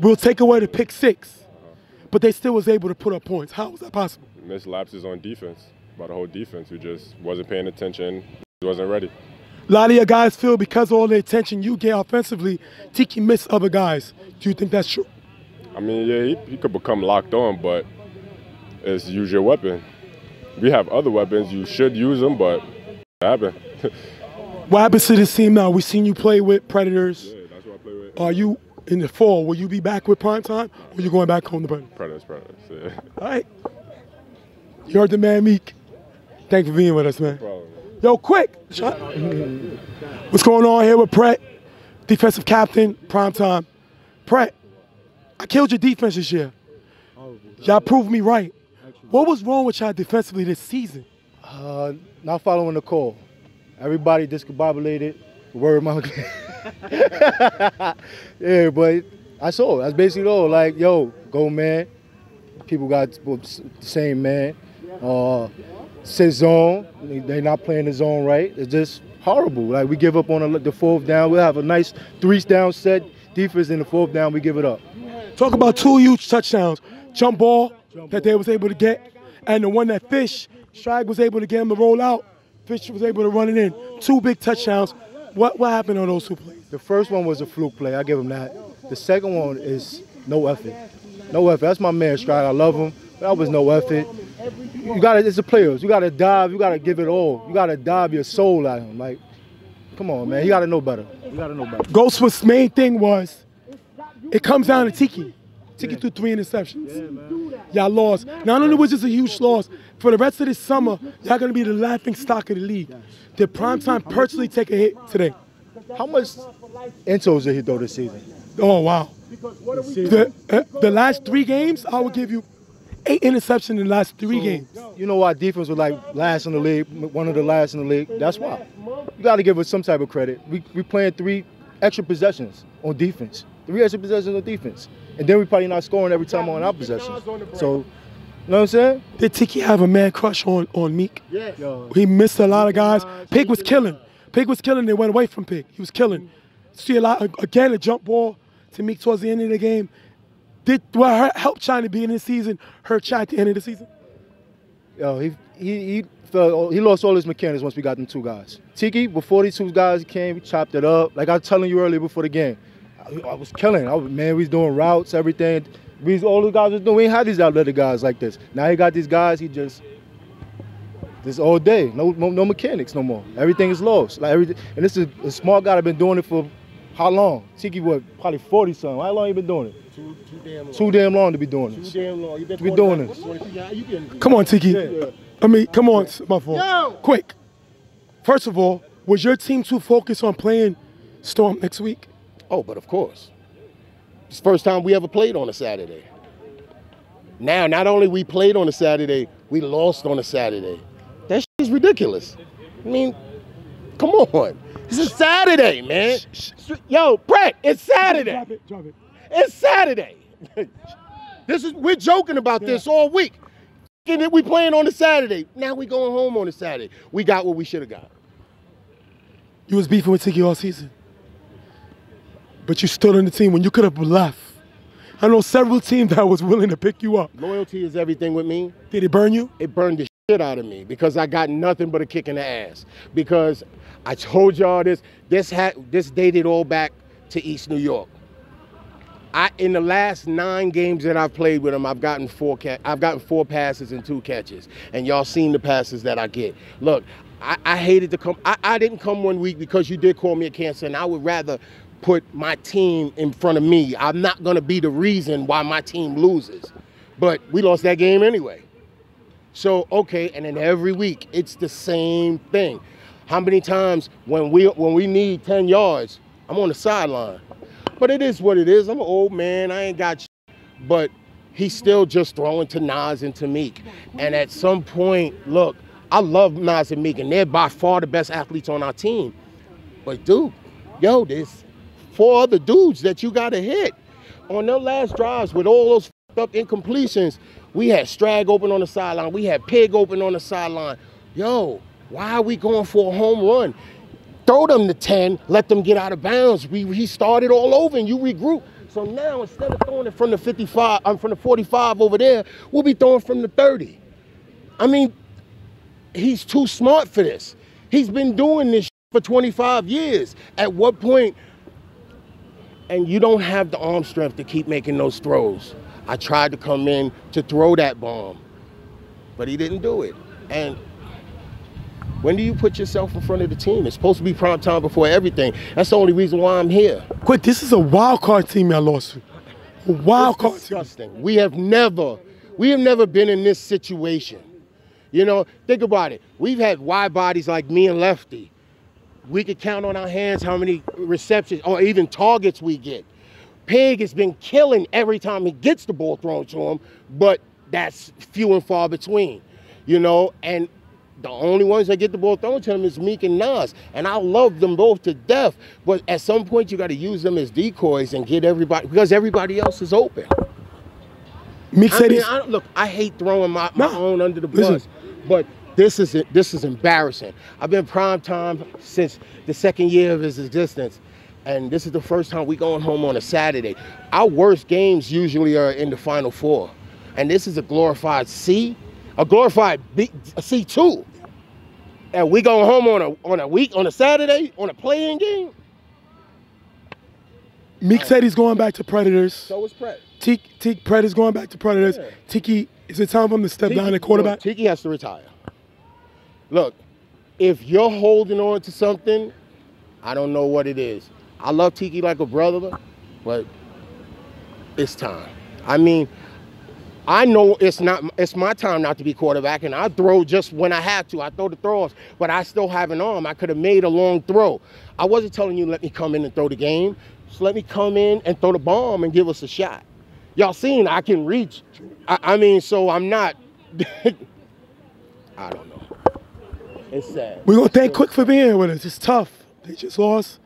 We'll take away the pick 6, but they still was able to put up points. How was that possible? Missed lapses on defense. By the whole defense, we just wasn't paying attention, wasn't ready. A lot of your guys feel because of all the attention you get offensively, Tiki missed other guys. Do you think that's true? I mean, yeah, he could become locked on, but it's use your weapon. We have other weapons. You should use them, but it happened. What happens to this team now? We've seen you play with Predators. Yeah, that's what I play with. Are you in the fall? Will you be back with Primetime, or are you going back home to Predators? Predators, yeah. All right. You heard the man, Meek. Thanks for being with us, man. No problem. Yo, quick. What's going on here with Pret, defensive captain, Primetime. Pret, I killed your defense this year. Y'all proved me right. What was wrong with y'all defensively this season? Not following the call. Everybody discombobulated. Word mouth. Yeah, but I saw it. That's basically all. Like, yo, go man. People got the same man. Sit zone. They're not playing the zone right. It's just horrible. Like, we give up on the 4th down. We'll have a nice 3-down set defense in the 4th down. We give it up. Talk about 2 huge touchdowns. Jump ball that they was able to get, and the one that Fish, Strag was able to get him to roll out. Fish was able to run it in. 2 big touchdowns. What happened on those 2 plays? The first one was a fluke play. I give him that. The second one is no effort. No effort. That's my man, Strag. I love him. That was no effort. You gotta, it's the players. You gotta dive. You gotta give it all. You gotta dive your soul at him. Like, come on, man. You gotta know better. You gotta know better. Ghost's main thing was, it comes down to Tiki. Tiki threw 3 interceptions. Yeah, man. Y'all lost. Not only was this a huge loss, for the rest of this summer, y'all gonna be the laughing stock of the league. Did Primetime personally take a hit today? How much intos did he throw this season? Oh, wow. The last 3 games, I would give you 8 interceptions in the last 3 games. You know why defense was like last in the league, one of the last in the league? That's why. You got to give us some type of credit. We playing 3 extra possessions on defense. 3 extra possessions on defense. And then we probably not scoring every time on our possessions. So, you know what I'm saying? Did Tiki have a man crush on Meek? Yeah. He missed a lot of guys. Pig was killing. Pig was killing. They went away from Pig. He was killing. See a lot, again, a jump ball to Meek towards the end of the game. Did what help China be in this season hurt China at the end of the season? Yo, he lost all his mechanics once we got them 2 guys. Tiki, before these 2 guys came, we chopped it up. Like I was telling you earlier before the game, I was killing. We was doing routes, everything. All the guys was doing. We ain't had these athletic guys like this. Now he got these guys. He just all day. No mechanics no more. Everything is lost. Like everything. And this is a smart guy that been doing it for how long? Tiki, what? Probably 40 something. How long you been doing it? Too damn long. Too damn long to be doing this. Too damn long. You been doing this. Come on, Tiki. Yeah. I mean, come on, my fault. Quick. First of all, was your team too focused on playing Storm next week? Oh, but of course. It's the first time we ever played on a Saturday. Now, not only we played on a Saturday, we lost on a Saturday. That shit is ridiculous. I mean, come on. It's a Saturday, man. Yo, Brett, it's Saturday. Drop it. It's Saturday. We're joking about this all week. We playing on a Saturday. Now we going home on a Saturday. We got what we should have got. You was beefing with Tiki all season. But you stood on the team when you could have left. I know several teams that was willing to pick you up. Loyalty is everything with me. Did it burn you? It burned the shit out of me because I got nothing but a kick in the ass. Because I told y'all this dated all back to East New York. In the last 9 games that I've played with him, I've gotten 4 passes and 2 catches. And y'all seen the passes that I get. Look, I hated to come. I didn't come one week because you did call me a cancer, and I would rather put my team in front of me. I'm not going to be the reason why my team loses. But we lost that game anyway. So, okay, and then every week, it's the same thing. How many times when we need 10 yards, I'm on the sideline. But it is what it is. I'm an old man. I ain't got shit. But he's still just throwing to Nas and to Meek. And at some point, look, I love Nas and Meek, and they're by far the best athletes on our team. But, dude, yo, there's 4 other dudes that you got to hit. On their last drives with all those up incompletions, we had Strag open on the sideline. We had Pig open on the sideline. Yo, why are we going for a home run? Throw them to 10, let them get out of bounds. We started all over and you regroup. So now instead of throwing it from the 55, from the 45 over there, we'll be throwing from the 30. I mean, he's too smart for this. He's been doing this for 25 years. At what point? And you don't have the arm strength to keep making those throws. I tried to come in to throw that bomb, but he didn't do it. And when do you put yourself in front of the team? It's supposed to be prime time before everything. That's the only reason why I'm here. Quick, this is a wild card team y'all lost to. A wild card disgusting. Team. We have never been in this situation. You know, think about it. We've had wide bodies like me and Lefty. We could count on our hands how many receptions or even targets we get. Pig has been killing every time he gets the ball thrown to him, but that's few and far between, you know, and the only ones that get the ball thrown to him is Meek and Nas, and I love them both to death, but at some point you got to use them as decoys and get everybody, because everybody else is open. Meek said look, I hate throwing my own under the bus, but this is embarrassing. I've been prime time since the 2nd year of his existence. And this is the first time we going home on a Saturday. Our worst games usually are in the Final 4. And this is a glorified C, a glorified C2. And we going home on a Saturday, on a play-in game? Meek said he's going back to Predators. So is Pret. Pret is going back to Predators. Yeah. Tiki, is it time for him to step down at quarterback? Look, Tiki has to retire. Look, if you're holding on to something, I don't know what it is. I love Tiki like a brother, but it's time. I mean, I know it's my time not to be quarterback, and I throw just when I have to. I throw the throws, but I still have an arm. I could have made a long throw. I wasn't telling you let me come in and throw the game. Just let me come in and throw the bomb and give us a shot. Y'all seen I can reach. I mean, so I'm not. I don't know. It's sad. We're going to thank Quick for being here with us. It's tough. They just lost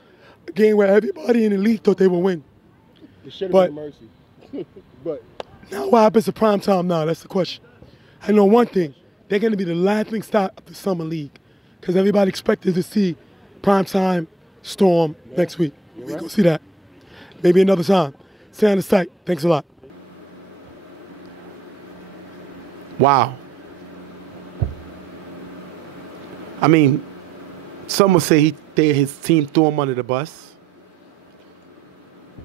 a game where everybody in the league thought they would win. It should have been a mercy. But now what happens to prime time now? That's the question. I know one thing. They're going to be the laughing stock of the summer league because everybody expected to see prime time Storm next week. We're going to see that. Maybe another time. Stay on the site. Thanks a lot. Wow. I mean, some would say his team threw him under the bus.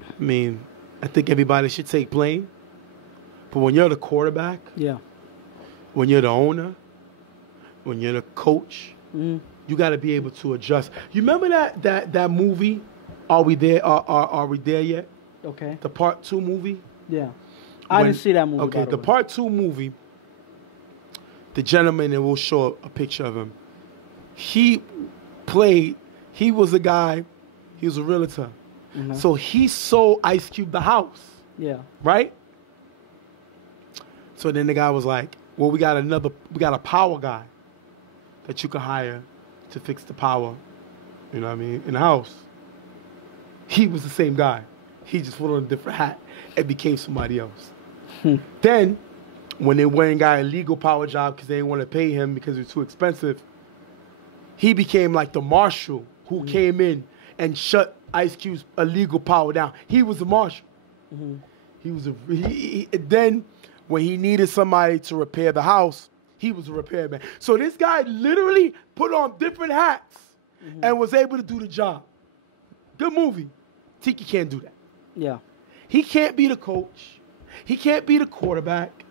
I mean, I think everybody should take blame. But when you're the quarterback, when you're the owner, when you're the coach, you got to be able to adjust. You remember that movie, Are We There? Are We There Yet? Okay. The Part 2 movie? Yeah. I didn't see that movie. Okay, the Part 2 movie, the gentleman, and we'll show a picture of him. He was a guy, he was a realtor. Mm-hmm. So he sold Ice Cube the house. Yeah. Right? So then the guy was like, well, we got a power guy that you can hire to fix the power, you know what I mean, in the house. He was the same guy. He just put on a different hat and became somebody else. Then, when they went and got a legal power job because they didn't want to pay him because it was too expensive, he became like the marshal who came in and shut Ice Cube's illegal power down. He was a marshal. He was then when he needed somebody to repair the house, he was a repairman. So this guy literally put on different hats and was able to do the job. Good movie. Tiki can't do that. Yeah. He can't be the coach. He can't be the quarterback.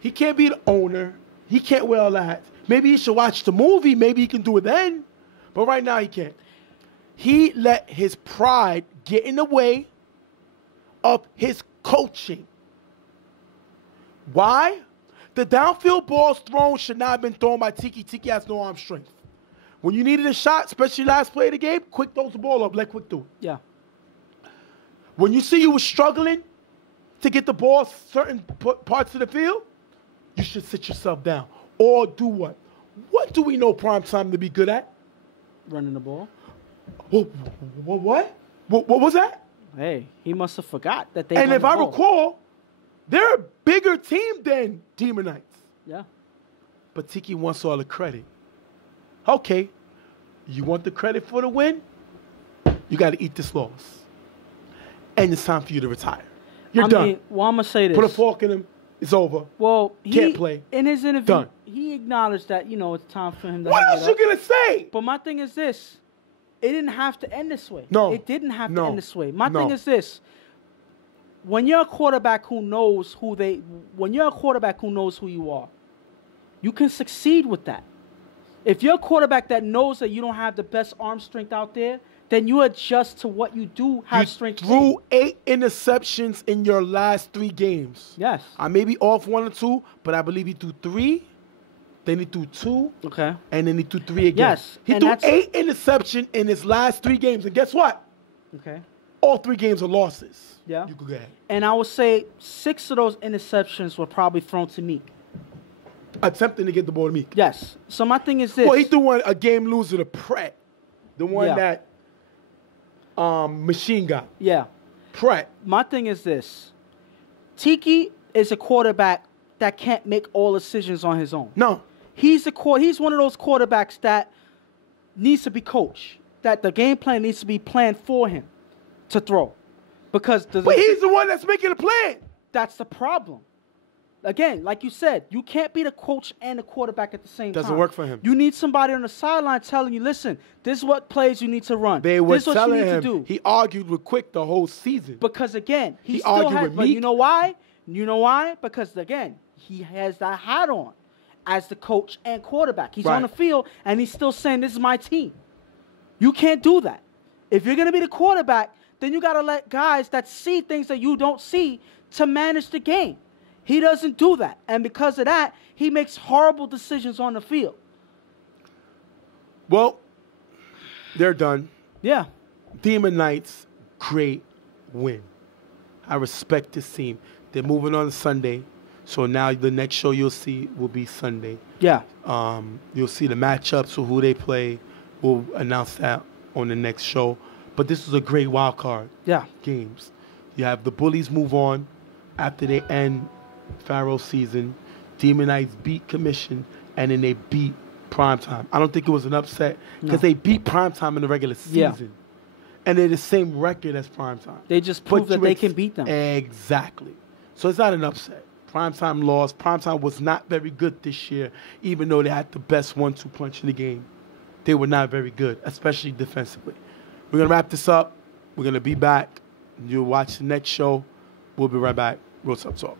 He can't be the owner. He can't wear all the hats. Maybe he should watch the movie. Maybe he can do it then. But right now he can't. He let his pride get in the way of his coaching. Why? The downfield balls thrown should not have been thrown by Tiki. Tiki has no arm strength. When you needed a shot, especially last play of the game, Quick throws the ball up. Let Quick do it. Yeah. When you see you were struggling to get the ball certain parts of the field, you should sit yourself down. Or do what? What do we know prime time to be good at? Running the ball. What? What was that? Hey, he must have forgot that they. And run if the I ball. recall, they're a bigger team than Demonites. Yeah. But Tiki wants all the credit. Okay, you want the credit for the win? You got to eat this loss. And it's time for you to retire. You're done. Well, I'm going to say this. Put a fork in him. It's over. Well, Can't play. In his interview, Done. he acknowledged that, it's time for him to What hang else it up. you going to say? But my thing is this. It didn't have to end this way. No. It didn't have to No. end this way. My No. thing is this. When you're a quarterback who knows who you are, you can succeed with that. If you're a quarterback that knows that you don't have the best arm strength out there, then you adjust to what you do have strength in. You threw 8 interceptions in your last 3 games. Yes. I may be off 1 or 2, but I believe he threw 3. Then he threw 2. Okay. And then he threw 3 again. Yes. He and threw that's 8 interceptions in his last 3 games. And guess what? Okay. All 3 games are losses. Yeah. You could go ahead. And I would say 6 of those interceptions were probably thrown to Meek. Attempting to get the ball to Meek. Yes. So my thing is this. Well, he threw a game loser to Pratt. The one that Machine got. Yeah. Pratt. My thing is this. Tiki is a quarterback that can't make all decisions on his own. No. He's one of those quarterbacks that needs to be coached. That the game plan needs to be planned for him to throw. But he's the one that's making the plan. That's the problem. Again, like you said, you can't be the coach and the quarterback at the same time. Doesn't work for him. You need somebody on the sideline telling you, listen, this is what plays you need to run. They were this is what telling you need him. to do. He argued with Quick the whole season. Because again, he still argued has, with but Meek. you know why? You know why? Because again, he has that hat on as the coach and quarterback. He's on the field and he's still saying, this is my team. You can't do that. If you're going to be the quarterback, then you got to let guys that see things that you don't see to manage the game. He doesn't do that. And because of that, he makes horrible decisions on the field. Well, they're done. Yeah. Demon Knights, great win. I respect this team. They're moving on Sunday. So now the next show you'll see will be Sunday. Yeah. You'll see the matchups for who they play. We'll announce that on the next show. But this was a great wild card. Games. You have the Bullies move on after they end Pharaoh's season. Demon Knights beat Commission, and then they beat Primetime. I don't think it was an upset because they beat Primetime in the regular season. And they're the same record as Primetime. They just proved that they can beat them. Exactly. So it's not an upset. Primetime lost. Primetime was not very good this year, even though they had the best 1-2 punch in the game. They were not very good, especially defensively. We're going to wrap this up. We're going to be back. You'll watch the next show. We'll be right back. Real Tough Talk.